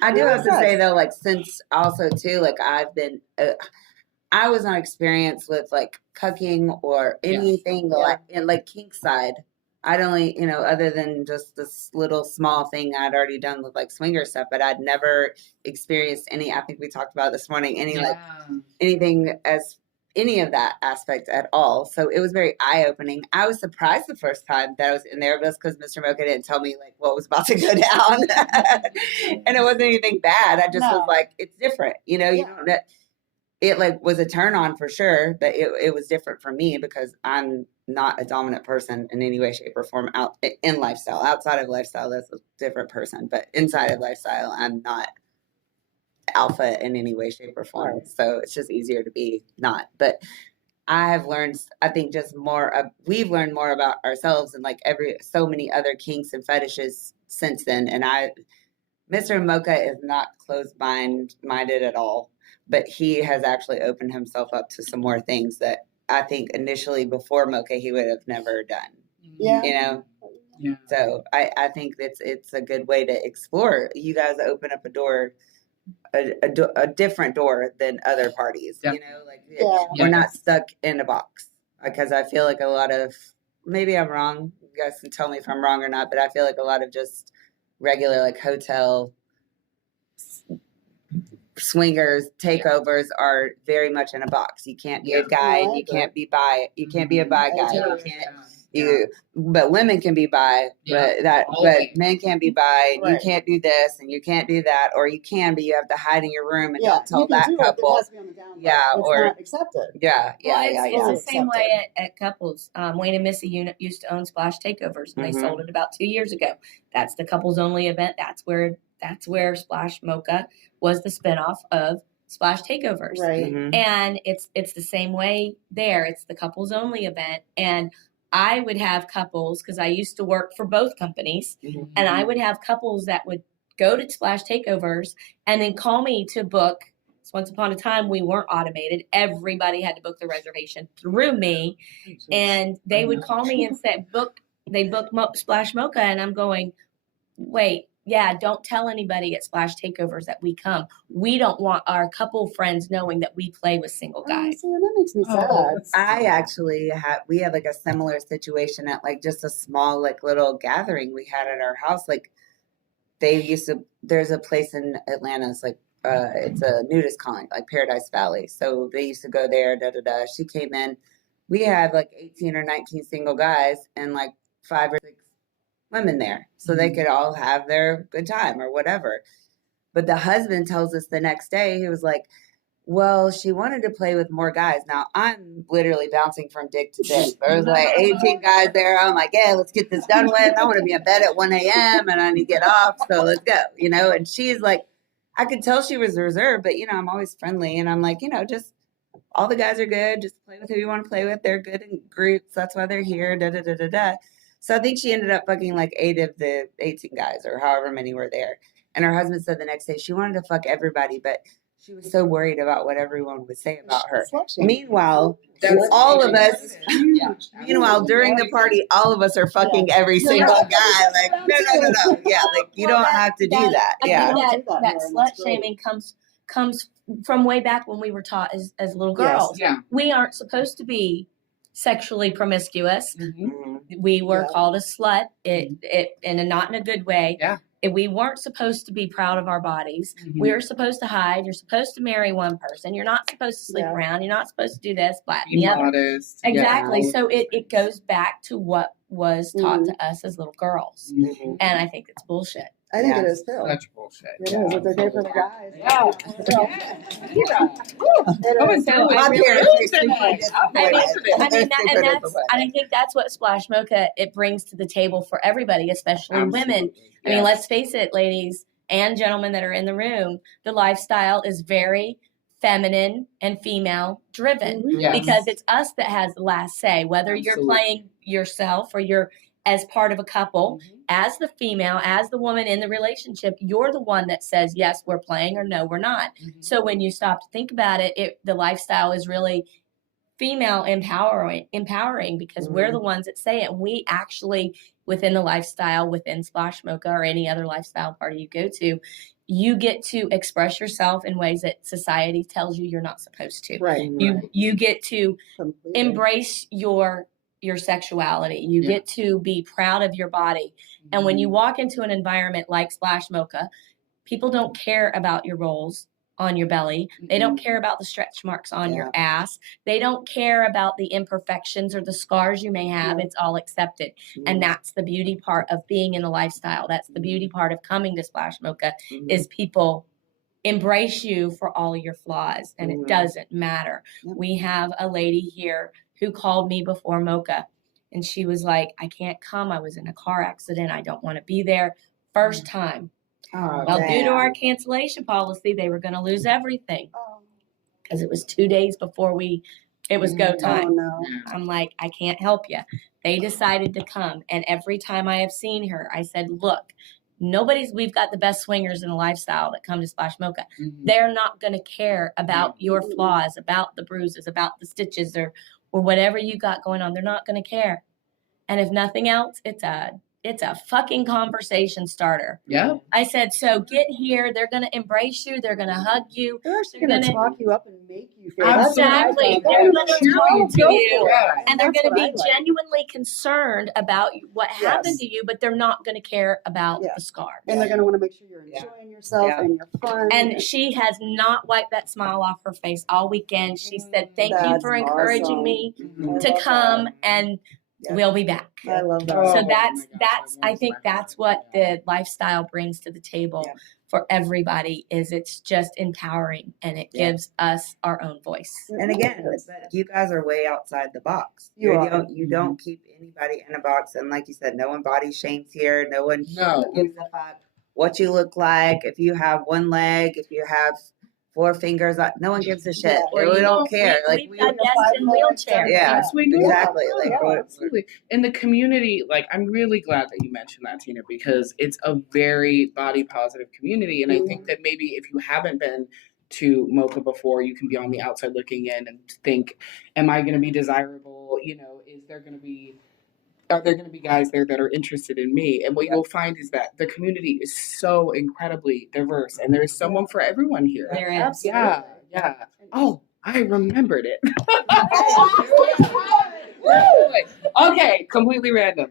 I do Yeah, have to say though, like since also too, like I've been, I was not experienced with like cucking or anything like in like kink side. I'd only, other than just this little small thing I'd already done with like swinger stuff, but I'd never experienced any. I think we talked about this morning anything as any of that aspect at all. So it was very eye opening. I was surprised the first time that I was in there, but it's because Mr. Mocha didn't tell me like what was about to go down, and it wasn't anything bad. I just was like, it's different, you don't. It like was a turn on for sure, but it was different for me because I'm not a dominant person in any way, shape, or form out in lifestyle. Outside of lifestyle, that's a different person, but inside of lifestyle, I'm not alpha in any way, shape, or form. Right. So it's just easier to be not. But I have learned, I think, just we've learned more about ourselves and like so many other kinks and fetishes since then. And Mr. Mocha is not closed-minded at all, but he has actually opened himself up to some more things that I think initially before Mocha he would have never done. Yeah. Yeah. So I think it's a good way to explore. You guys open up a door, a different door than other parties. Definitely. We're not stuck in a box, because I feel like a lot of, maybe I'm wrong. You guys can tell me if I'm wrong or not, but I feel like a lot of just regular like hotel swingers takeovers are very much in a box. You can't be a guy, and you can't be bi. You can't be a bi guy. But women can be bi. But men can't be bi. And you Right. can't do this, and you can't do that, or you can, but you have to hide in your room and don't tell you can that do it, but it couple. has to be on the down low. Yeah, It's or- not accepted. It's the same accepted. way at couples. Wayne and Missy used to own Splash Takeovers, and they Mhm. sold it about 2 years ago. That's the couples only event. That's where Splash Mocha was the spinoff of Splash Takeovers. Right. Mhm. And it's the same way there. It's the couples only event, and I would have couples, because I used to work for both companies, and I would have couples that would go to Splash Takeovers and then call me to book. So once upon a time, we weren't automated. Everybody had to book the reservation through me. And they would call me and say, they book Splash Mocha. And I'm going, wait, yeah, don't tell anybody at Splash Takeovers that we come. We don't want our couple friends knowing that we play with single guys. See, that makes me sad. I actually we had like a similar situation at like just a small like little gathering we had at our house. Like there's a place in Atlanta, it's like it's a nudist colony, like Paradise Valley. So they used to go there, She came in. We had like 18 or 19 single guys and like 5 or 6 women there. So they could all have their good time or whatever. But the husband tells us the next day, he was like, well, she wanted to play with more guys. Now, I'm literally bouncing from dick to dick. There was like 18 guys there. I'm like, yeah, let's get this done with. I want to be in bed at 1 a.m. and I need to get off. So let's go, And she's like, I could tell she was reserved, but, I'm always friendly. And I'm like, just all the guys are good. Just play with who you want to play with. They're good in groups. That's why they're here. So I think she ended up fucking like 8 of the 18 guys or however many were there. And her husband said the next day she wanted to fuck everybody, but she was so worried about what everyone would say about her. Meanwhile, all of us, during the party, all of us are fucking every single guy. Like, no. Yeah, like you don't have to do that. Yeah. I think that slut shaming comes from way back when we were taught as little girls. Yeah. We aren't supposed to be sexually promiscuous. We were called a slut, not in a good way. Yeah. We weren't supposed to be proud of our bodies. We were supposed to hide. You're supposed to marry one person. You're not supposed to sleep around. You're not supposed to do this, that, and the other. Modest. Exactly. Yeah. So it goes back to what was taught to us as little girls. And I think it's bullshit. I think it is too. Such bullshit. It is. It's okay for the guys. I think that's what Splash Mocha it brings to the table for everybody, especially women. I mean, let's face it, ladies and gentlemen that are in the room, the lifestyle is very feminine and female driven because it's us that has the last say, whether you're playing yourself or you're as part of a couple, as the female, as the woman in the relationship, you're the one that says, yes, we're playing or no, we're not. So when you stop to think about it, the lifestyle is really female empowering because we're the ones that say it. And we actually, within the lifestyle, within Splash Mocha or any other lifestyle party you go to, you get to express yourself in ways that society tells you you're not supposed to. You get to embrace your sexuality. You get to be proud of your body. And when you walk into an environment like Splash Mocha, people don't care about your rolls on your belly. They don't care about the stretch marks on your ass. They don't care about the imperfections or the scars you may have. It's all accepted. And that's the beauty part of being in the lifestyle. That's the beauty part of coming to Splash Mocha is people embrace you for all of your flaws. And it doesn't matter. We have a lady here who called me before Mocha. And she was like, I can't come. I was in a car accident. I don't want to be there. First time. Due to our cancellation policy, they were going to lose everything. Because it was 2 days before it was go time. I'm like, I can't help you. They decided to come. And every time I have seen her, I said, look, we've got the best swingers in the lifestyle that come to Splash Mocha. They're not going to care about your flaws, about the bruises, about the stitches or whatever you got going on. They're not going to care. And if nothing else, it's a fucking conversation starter. Yeah. I said, so get here. They're going to embrace you. They're going to hug you. They're actually going to talk you up and make you feel exactly. They're going to talk to you. And they're going to be genuinely concerned about what happened to you, but they're not going to care about the scar. And they're going to want to make sure you're enjoying yourself and you're fun. And she has not wiped that smile off her face all weekend. She said, thank you for encouraging me to come and we'll be back. I love that. So that's I think that's what the lifestyle brings to the table for everybody is it's just empowering and it gives us our own voice. And again, you guys are way outside the box. You don't keep anybody in a box. And like you said, no one body shames here. No one gives a fuck what you look like. If you have one leg, if you have 4 fingers. No one gives a shit. Yeah. We don't care. Like we've got guests in five wheelchairs. Yeah, Yes, we do. exactly. Yeah, Like, we're- absolutely. In the community, like, I'm really glad that you mentioned that, Tina, because it's a very body positive community. And I think that maybe if you haven't been to Mocha before, you can be on the outside looking in and think, am I going to be desirable? You know, are there going to be guys there that are interested in me? And what you'll find is that the community is so incredibly diverse, and there's someone for everyone here. There is. Absolutely. Yeah. Oh, I remembered it. Okay, completely random.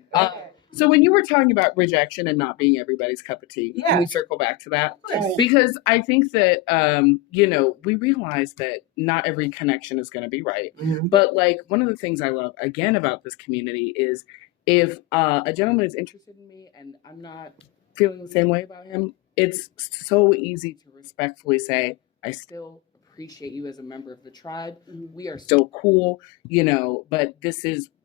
So when you were talking about rejection and not being everybody's cup of tea, can we circle back to that? course. Because I think that, we realize that not every connection is going to be right. But like one of the things I love again about this community is if a gentleman is interested in me and I'm not feeling the same way about him, it's so easy to respectfully say, I still appreciate you as a member of the tribe. We are still cool, but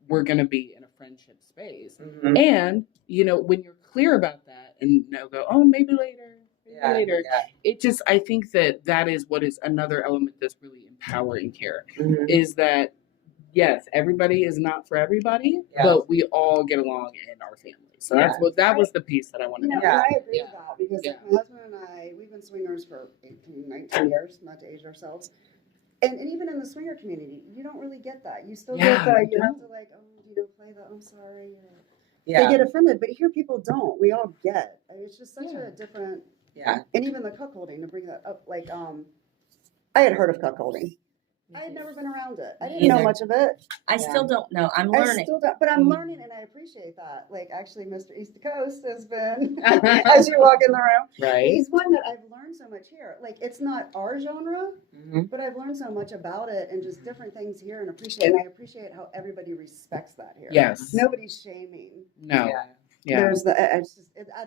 we're going to be in a friendship space. And, when you're clear about that and they'll go, oh, maybe later. It just, I think that is what is another element that's really empowering here is that, yes, everybody is not for everybody, but we all get along in our family. So that was the piece that I wanted to And I agree with that because like, my husband and I, we've been swingers for 18, 19 years, not to age ourselves. And even in the swinger community, you don't really get that. You still get that. You have to like, play the I'm sorry. They get offended, but here people don't. We all get. I mean, it's just such a different. Yeah. And even the cuckolding, to bring that up, like I had heard of cuckolding. I had never been around it. I didn't know much of it. I still don't know. I'm I learning. still don't, but I'm learning, and I appreciate that. Like actually, Mr. East Coast has been as you walk in the room. Right. He's one that I've learned so much here. Like it's not our genre, but I've learned so much about it and just different things here, and appreciate. And I appreciate how everybody respects that here. Yes. Nobody's shaming. No. Yeah. There's that's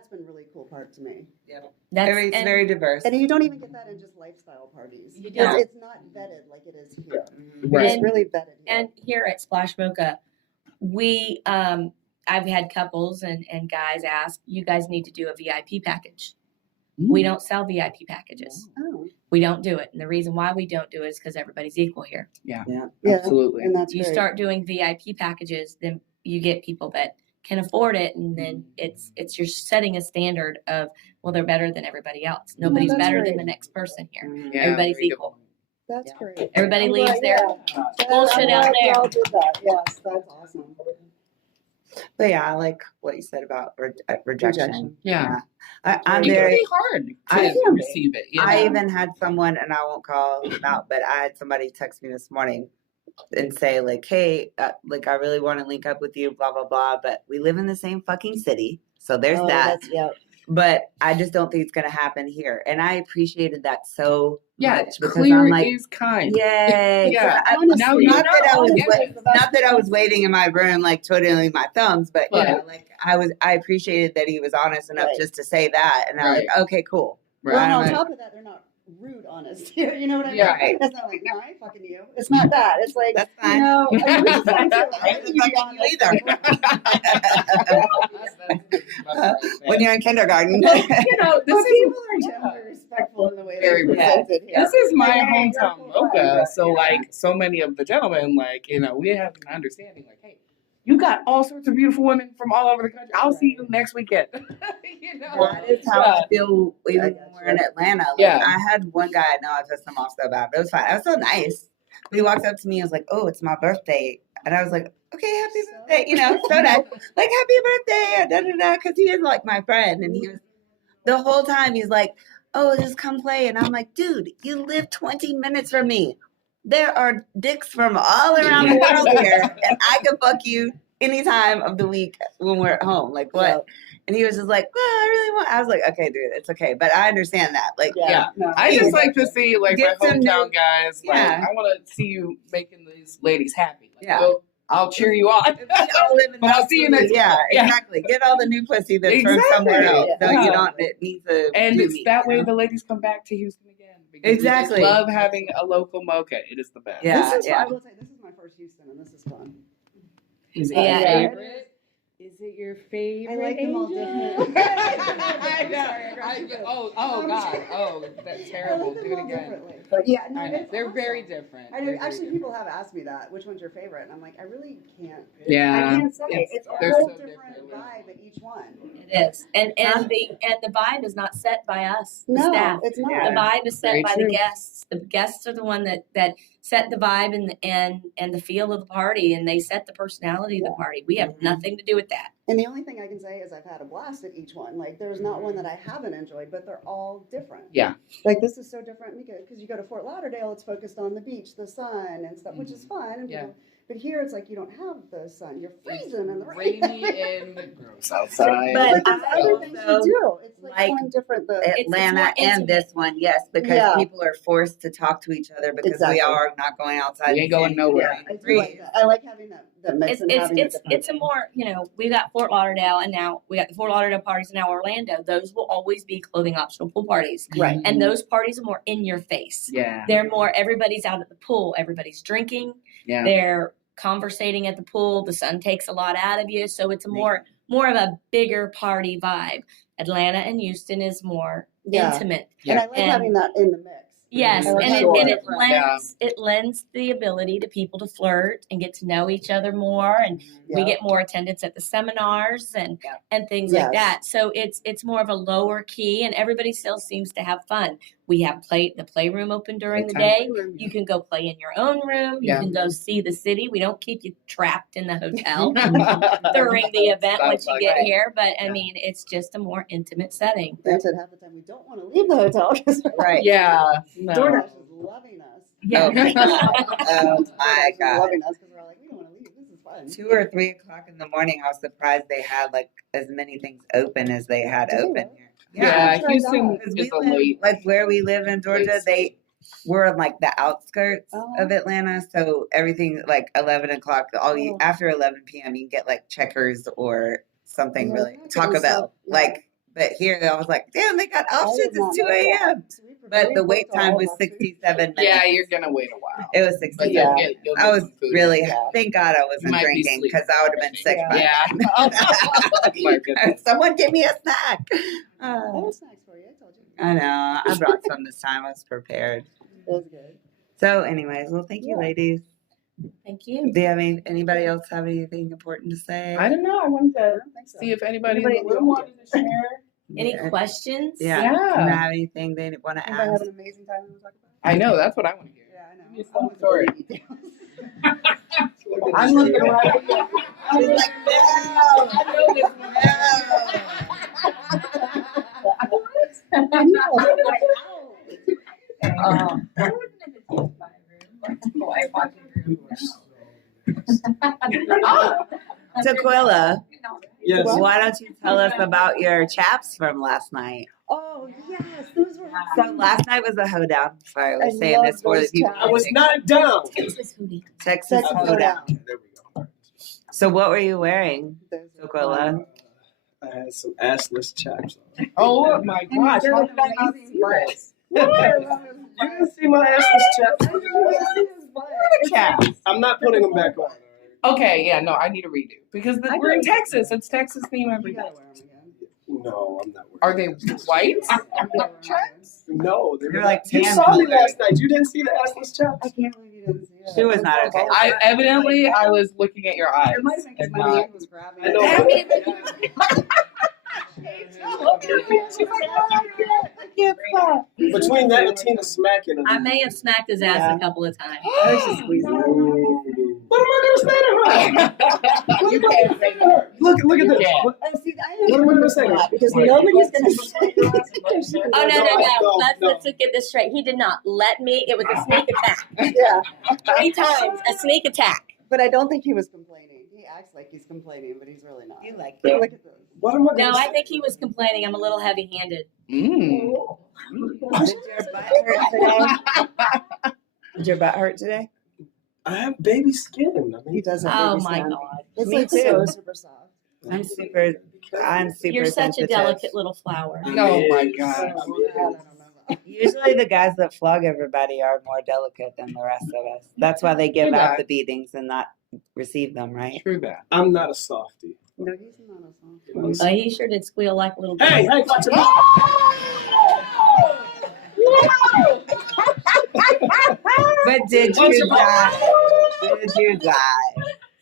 been a really cool part to me. It's very diverse. And you don't even get that in just lifestyle parties. You Because don't. it's not vetted like it is here. Right. It's really vetted here. And here at Splash Mocha, we I've had couples and guys ask, you guys need to do a VIP package. We don't sell VIP packages. Oh. We don't do it. And the reason why we don't do it is because everybody's equal here. Yeah. Absolutely. And that's You great. start doing VIP packages, then you get people that can afford it, and then it's you're setting a standard of, well, they're better than everybody else. Nobody's that's better great. than the next person here. Yeah, Everybody's very good equal. point. That's great. Everybody I'm leaves glad- their bullshit out there. Y'all did that. Yes, that's awesome. But I like what you said about rejection. Yeah. I'm It can very. be hard I to am. receive it. I even had someone, and I won't call them out, but I had somebody text me this morning and say like, hey, like I really want to link up with you, blah, blah, blah. But we live in the same fucking city. So there's that. But I just don't think it's going to happen here. And I appreciated that so much. Because clear I'm like, is kind. yay. Yeah. Honestly, Now you Not that I was honestly, not that I was waiting in my room like twiddling my thumbs, but you Right. know, like I appreciated that he was honest enough Right. just to say that. And I was like, okay, cool. Right. Well, and I'm on like, top of that, they're not rude honest. You know what I mean? Yeah. It's not like, no, I ain't fucking you. It's not that. It's like, That's fine. you know, I wish it's like, I ain't fucking you either. When you're in kindergarten. This But is people are generally respectful in the way Very they're presented here. this is my Yeah, hometown you're Mocha. fine. So like so many of the gentlemen, like, we have an understanding, like, hey, you got all sorts of beautiful women from all over the country. I'll see you next weekend. That is how I feel even when we're in Atlanta. Like, Yeah. I had one guy, I know I pissed him off so bad, but it was fine. I was so nice. But he walked up to me and was like, oh, it's my birthday. And I was like, okay, happy birthday. So nice. Like, happy birthday. Da, da, da. Because he is like my friend. And he was, the whole time, he's like, oh, just come play. And I'm like, dude, you live 20 minutes from me. There are dicks from all around the world here. And I can fuck you any time of the week when we're at home. Like, what? Yeah. And he was just like, well, I really want. I was like, okay, dude, it's okay. But I understand that. Like, Yeah. No, I just like to see like Get my some hometown new- guys. Like, Yeah. I want to see you making these ladies happy. Like, Yeah. so I'll cheer you on. we all live in But I'll those see you next cities. Yeah, week. Yeah. exactly. Get all the new pussy that's from Exactly. somewhere else. No, Yeah. you don't need to. And do it's me, that you way know? the ladies come back to Houston again. Because Exactly. we just love having a local Mocha. It is the best. Yeah. I will say, this is my first Houston, and this is fun. Is it Yeah. your favorite? Is it your favorite? I like them all Angel? different. I know. Sorry, God. Oh, that's terrible. I like Do them it all again. differently. Yeah, no, I know. it's They're very awesome. different. I know. They're very Actually, different. people have asked me that. Which one's your favorite? And I'm like, I really can't. Yeah. I can't say. It's a they're whole so different different. vibe at each one. It is. And Huh? the vibe is not set by us, the No, staff. it's not. The vibe is set Very by true. the guests. The guests are the one that set the vibe and the feel of the party, and they set the personality of the party. We have nothing to do with that. And the only thing I can say is I've had a blast at each one. Like, there's not one that I haven't enjoyed, but they're all different. Yeah. Like, this is so different because you go to Fort Lauderdale, it's focused on the beach, the sun, and stuff, which is fun. And Yeah. people, but here it's like you don't have the sun. You're freezing in the rain. Rainy and gross But outside. But there's I other things also to do. It's like like going different. It's Atlanta more and intimate. this one, yes, because Yeah. people are forced to talk to each other because Exactly. we all are not going outside. We ain't going nowhere. I do like that. I like having that mix and having It's a more, we got Fort Lauderdale, and now we got the Fort Lauderdale parties, and now Orlando. Those will always be clothing optional pool parties, right. and those parties are more in your face. Yeah. They're more, everybody's out at the pool, everybody's drinking, Yeah. they're conversating at the pool. The sun takes a lot out of you, so it's a more of a bigger party vibe. Atlanta and Houston is more intimate. And I like And- having that in the mix. Yes, I like and that it, it's and it different. lends the ability to people to flirt and get to know each other more, and we get more attendance at the seminars and things like Yes. that. So it's more of a lower key, and everybody still seems to have fun. We have the playroom open during the day. You can go play in your own room. You Yeah. can go see the city. We don't keep you trapped in the hotel during the event once you get here. But I mean, it's just a more intimate setting. Granted, half the time we don't want to leave the hotel because Right. Yeah. No. DoorDash is loving us. Yeah. Oh my DoorDash is God. loving us because we're like, we don't want to leave. This is fun. 2 or 3 o'clock in the morning, I was surprised they had like as many things open as they had Did they open really? here. Yeah, Try Houston that. Because is we a live, late. like where we live in Georgia, we're on like the outskirts of Atlanta, so everything like 11 o'clock, after 11 p.m. you can get like Checkers or something Yeah, really that's Taco good Bell. stuff, yeah. Like, but here I was like, damn, they got I options. did not It's 2 know that. a.m. So we But the booked wait all time of was last week. 67 minutes. Yeah, you're gonna wait a while. It was But 67. you'll you'll I get was some food. really Yeah. thank God I wasn't might be drinking sleeping. because I would have been sick. Yeah. by Yeah. Oh my goodness. Someone give me a snack. I have snacks for you. I told you. I know. I brought some this time. I was prepared. It was good. So, anyways, well, thank you, Yeah. ladies. Thank you. Do you have anybody else have anything important to say? I don't know. I wanted I to don't think so. see if anybody Anybody in the room know? wanted to share. Any Yeah. questions? Yeah. Yeah. Do you have anything they want to Anybody ask? have an amazing time we talk about? I know. That's what I want to hear. Yeah, I know. Give me I some want the story. details. I'm looking right at you. She's like, no, I know this Tequila, Yes. why don't you tell us about your chaps from last night? Oh yes, those were. So last night was a hoedown. Sorry, I was I saying love this for the those people. chaps. I was not down. Texas foodie. Texas Texas hoedown. hoedown. There we go. So what were you wearing, Those were Tequila? I had some assless chaps on. Oh my gosh. They're How did I not amazing see butt. this? You didn't see my assless chaps? Chaps. I'm not putting them back on. Okay, yeah, no, I need a redo because we're in Texas. It's Texas theme every You day. gotta wear them again. No, I'm not wearing Are they white? You gotta wear 'em again. No, They're like you tan saw me colored. last night. You didn't see the assless chaps? I can't believe you didn't see it. She was not okay. I was looking at your eyes. It might have been because and my not- hand was grabbing. I know. Between that and Tina smacking. I may have smacked his ass a couple of times. I was just squeezing. What am I gonna say to her? You can't say that. Look at this. Yeah. What- Oh, see, I What am I gonna say? because nobody's gonna say. Oh no! No. Let's get this straight. He did not let me. It was a sneak attack. Yeah, 3 times a sneak attack. but I don't think he was complaining. He acts like he's complaining, but he's really not. You like Look at this. What am I No, gonna I say? think he was complaining. I'm a little heavy-handed. Mm. Did your butt hurt today? Did your butt hurt today? I have baby skin. I He mean, doesn't. Oh my God! It's Me like too. so super soft. I'm super You're such a sensitive. delicate little flower. Oh my I God. don't know. Usually the guys that flog everybody are more delicate than the rest of us. That's why they give You're out not. the beatings and not receive them, right? True that. I'm not a softie. No, he's not a soft. He sure did squeal like a little Hey, baby. watch it. But did What's you your- die? Did you die?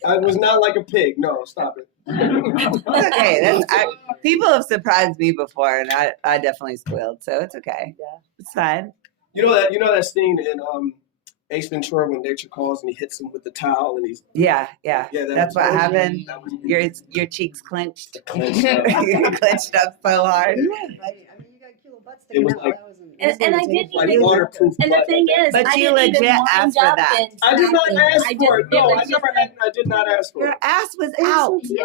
I was not like a pig. No, stop it. It's okay. People have surprised me before, and I definitely squealed, so it's okay. Yeah. It's fine. You know that scene in Ace Ventura when nature calls and he hits him with the towel and he's Yeah. was- That's what happened. That was Your cheeks clenched. clenched You up. clenched up so hard. You got cute little butts It was sticking like- out. That wasn't- And I didn't like even- waterproof. And the butt thing like that. is, But I you didn't legit even asked wind for up that. and I did not snapping. ask for it. No, I did not ask for Your it. ass was It was out. so cute.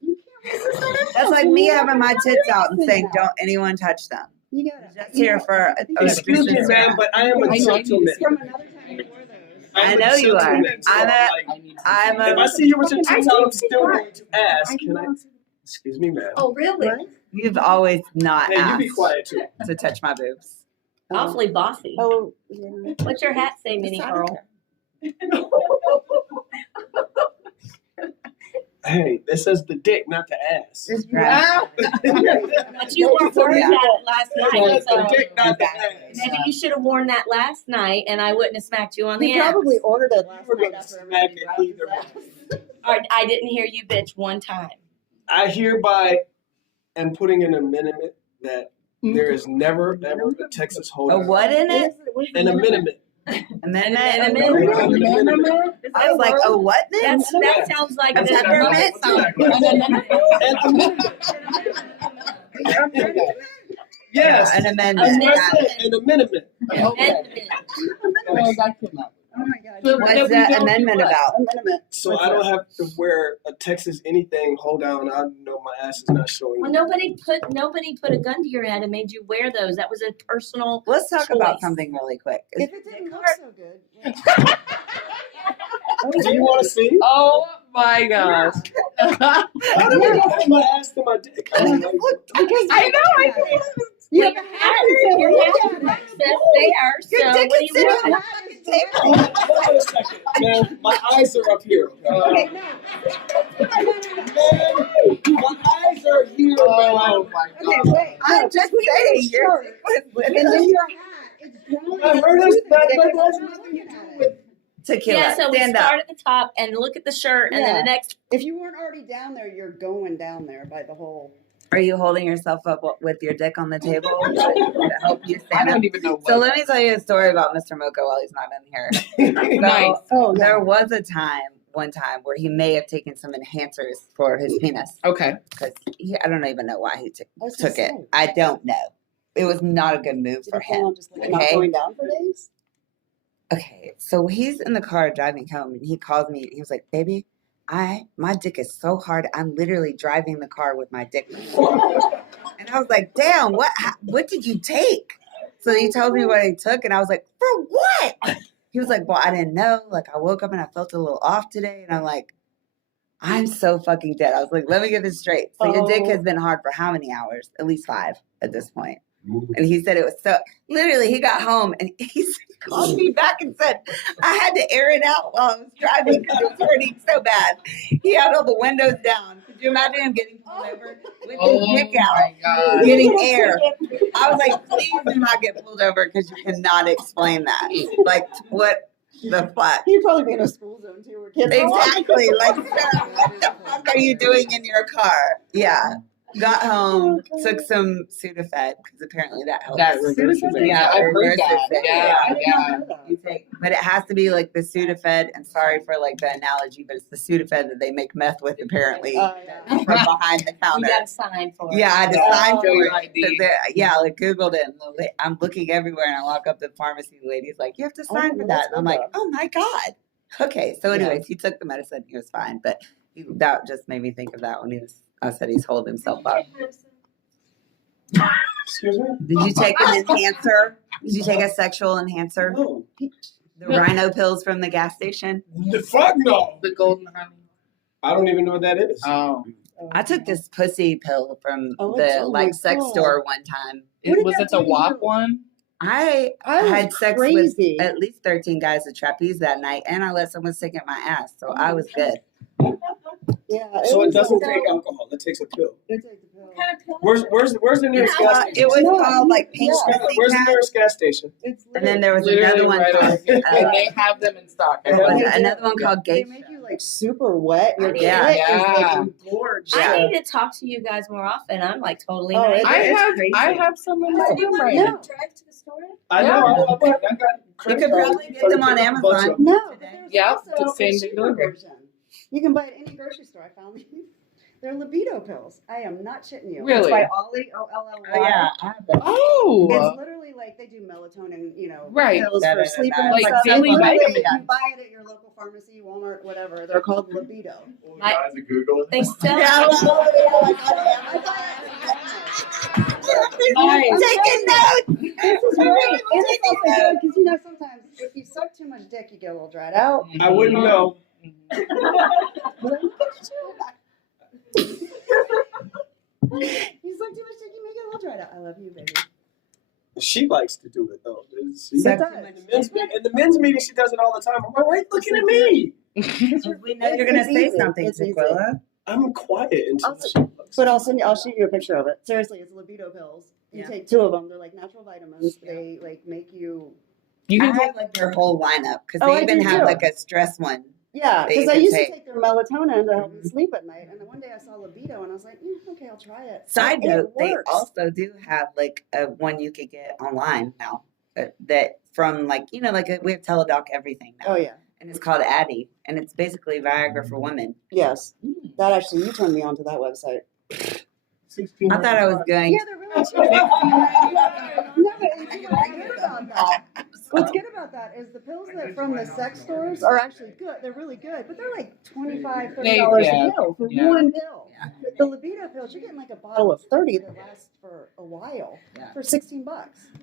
You can't resist that That's like impulse. me You having my gotta tits out and resist saying, that. "Don't anyone touch them." You gotta. Just here for a Excuse me, reason. ma'am, but I am a gentleman. From another time you wore those. I know you are. gentleman, so I'm if I a. see you with your tits out, I'm still I going to ask. I Can I? Excuse me, ma'am. Oh, really? You've always not Hey, you be asked quiet too. to touch my boobs. Awfully bossy. Oh, yeah. What's your hat say, Minnie I don't Pearl? care. Hey, it says the dick, not the ass. Right. But you weren't wearing Yeah. that last It night, says the so dick, not the ass. maybe you should have worn that last night, and I wouldn't have smacked you on the He ass. probably ordered it last We're night gonna after smack everybody it grabbed his either ass. Or I didn't hear you bitch one time. I hereby am putting an amendment that there is never ever a Texas A holdout. what in it? An amendment. Amendment. Amendment. I was like, oh, what then? That sounds like A the peppermint? An amendment. Yes. An amendment. An amendment. Oh my God. What's the amendment about? Amendment. So I don't have to wear a Texas anything, hold down, I know my ass is not showing. Well, nobody put a gun to your head and made you wear those. That was a personal. Let's talk about choice. something really quick. If it didn't look so good. Do you want to see? Oh my gosh. How did we go from my ass to my dick? Because I know. Well, your hat is access there, so what do you want? Hold on a second, man. My eyes are up here. Okay, Man, no. my eyes are here, Oh man. my Okay, god. wait. I'm just saying, you're And then your hat, it's drawing I heard us, to the but dick that and has I'm nothing looking to at do it. with. Tequila. Yeah, so we Stand start up. at the top and look at the shirt, and then Yeah. the next. If you weren't already down there, you're going down there by the whole. Are you holding yourself up with your dick on the table to help you I stand up? don't even know what. So let me tell you a story about Mr. Mocha while he's not in here. Nice. Oh, There was one time where he may have taken some enhancers for his penis. Okay. Because I don't even know why he took it. I don't know. It was not a good move for him. Just like not Okay. going down for days. Okay, so he's in the car driving home, and he calls me. He was like, "Baby, my dick is so hard. I'm literally driving the car with my dick." And I was like, "Damn, what did you take?" So he told me what he took, and I was like, "For what?" He was like, "Well, I didn't know. Like, I woke up and I felt a little off today." And I'm like, "I'm so fucking dead." I was like, "Let me get this straight. So your dick has been hard for how many hours? At least 5 at this point." And he said it was so. Literally, he got home and he called me back and said, "I had to air it out while I was driving because it was hurting so bad." He had all the windows down. Could you imagine him getting pulled over with his dick out, my god. getting air? I was like, "Please do not get pulled over because you cannot explain that. Like, what the fuck?" He'd probably be in a school zone too, where kids are Exactly. Like, sir, what the fuck are you doing in your car? Yeah. Got home, took some Sudafed because apparently that helps. That reverses it. Yeah, I've heard reverses that. it. Yeah. You take, but it has to be like the Sudafed. And sorry for like the analogy, but it's the Sudafed that they make meth with apparently Oh, yeah. from behind the You counter. got a sign for it. Yeah, I had to Yeah, sign show for your it. ID. 'Cause yeah, like Googled it. And I'm looking everywhere, and I walk up to the pharmacy. The lady's like, "You have to sign for that." And I'm like, "Oh my god." Okay, so anyways, he took the medicine. He was fine, but that just made me think of that when I said he's holding himself up. Excuse me? Did you take an enhancer? Did you take a sexual enhancer? No. The rhino pills from the gas station? The fuck no. The golden honey. I don't even know what that is. Oh. I took this pussy pill from Oh, the oh my sex God. store one time. What did Was that it the do to WAP you? one? I I had was sex crazy. with at least 13 guys at trapeze that night, and I let someone stick at my ass, so I was good. Yeah. So it was doesn't like- take alcohol. It takes a pill. It takes a pill. Where's the nearest gas station? It was No, called like yeah. pink Scarlet, pussy where's the cat, nearest gas station? It's and then there was Literally another one right called over here. And they have them in stock. what was They it? do. Another one called They Geisha. make you like super wet. Your Yeah. clit is Yeah. like engorged. Yeah. I need to talk to you guys more often. I'm like totally Oh, naive. I have some in my room right No. now. drive to the store? I know. I got You could probably get them on Amazon. No, but there's Yep, also the same a day cheaper delivery. version. You can buy it at any grocery store. I found these. They're libido pills. I am not shitting you. Really? It's by Ollie, Olly. I have it. Oh, It's literally like they do melatonin, Right. pills Da, da, for da, sleeping da. and Like stuff. It's daily literally, vitamins. you buy it at your local pharmacy, Walmart, whatever. They're called libido. I- Guys are Googling. They still I'm Taking notes. This is great. And it's also good because you know sometimes if you suck too much dick, you get a little dried out. I wouldn't know. But look at you. You suck too much dick, you make it a little dried out. I love you, baby. She likes to do it though. See? Suck It too does. much In the men's meeting, she does it all the time. I'm like, why are you looking at me? We know you're gonna It's say easy. something, It's easy. Sequilla. I'm quiet until Also- she looks. But I'll shoot you a picture of it. Seriously, it's libido pills. You Yeah. take 2 of them. They're like natural vitamins. They like make you. you I can have like their whole lineup because Oh, they I even do have too. like a stress one. Yeah, That because you I can used take. to take their melatonin to help me sleep at night. And then one day I saw libido and I was like, okay, I'll try it. Side And it note, they works. also do have like a one you could get online now that from like like we have Teladoc everything now, Oh yeah. and it's called Addy, and it's basically Viagra for women. Yes. That actually, you turned me on to that website. I thought I was going. Yeah, they're really cheap. No, but what's good about that? What's good about that is the pills that from the sex stores are actually good. They're really good, but they're like $25, $30 yeah, a pill for yeah. one pill. Yeah. The libido pills, you're getting like a bottle of 30 that lasts for a while Yeah. for $16.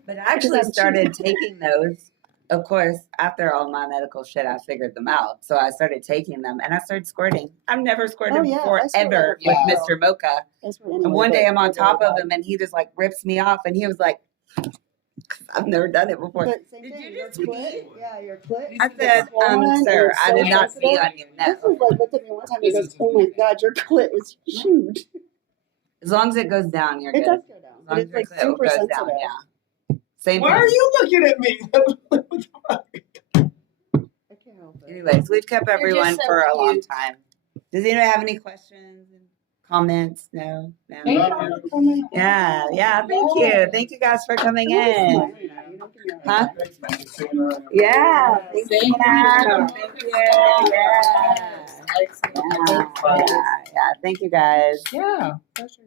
But I actually I'm cheap. started taking those. Of course, after all my medical shit, I figured them out. So I started taking them, and I started squirting. I've never squirted Oh, yeah, before I squirt ever like a with pro. Mr. Mocha. That's what And anyway, one day but I'm on it's top really of him, and he just like rips me off, and he was like, "I've never done it before." But same Did thing, you your just clit, pee? yeah, your clit. I is said, swollen and "Sir, it's I so did not sensitive. pee on you." This No. is like looked at me one time. He goes, "Oh my God, your clit is huge." As long as it goes down, you're It good. does go down, As but long it's as your like clit super goes sensitive. down, yeah. Same Why thing. are you looking at me? I can't help it. Anyways, we've kept You're everyone just so for a long cute. time. Does anyone have any questions, comments? No. Thank No. Yeah. Thank you guys for coming in. Huh? Yeah. Thank Thank you. you. Thank you. Yeah. Yeah. Thank you guys. Yeah. Pleasure.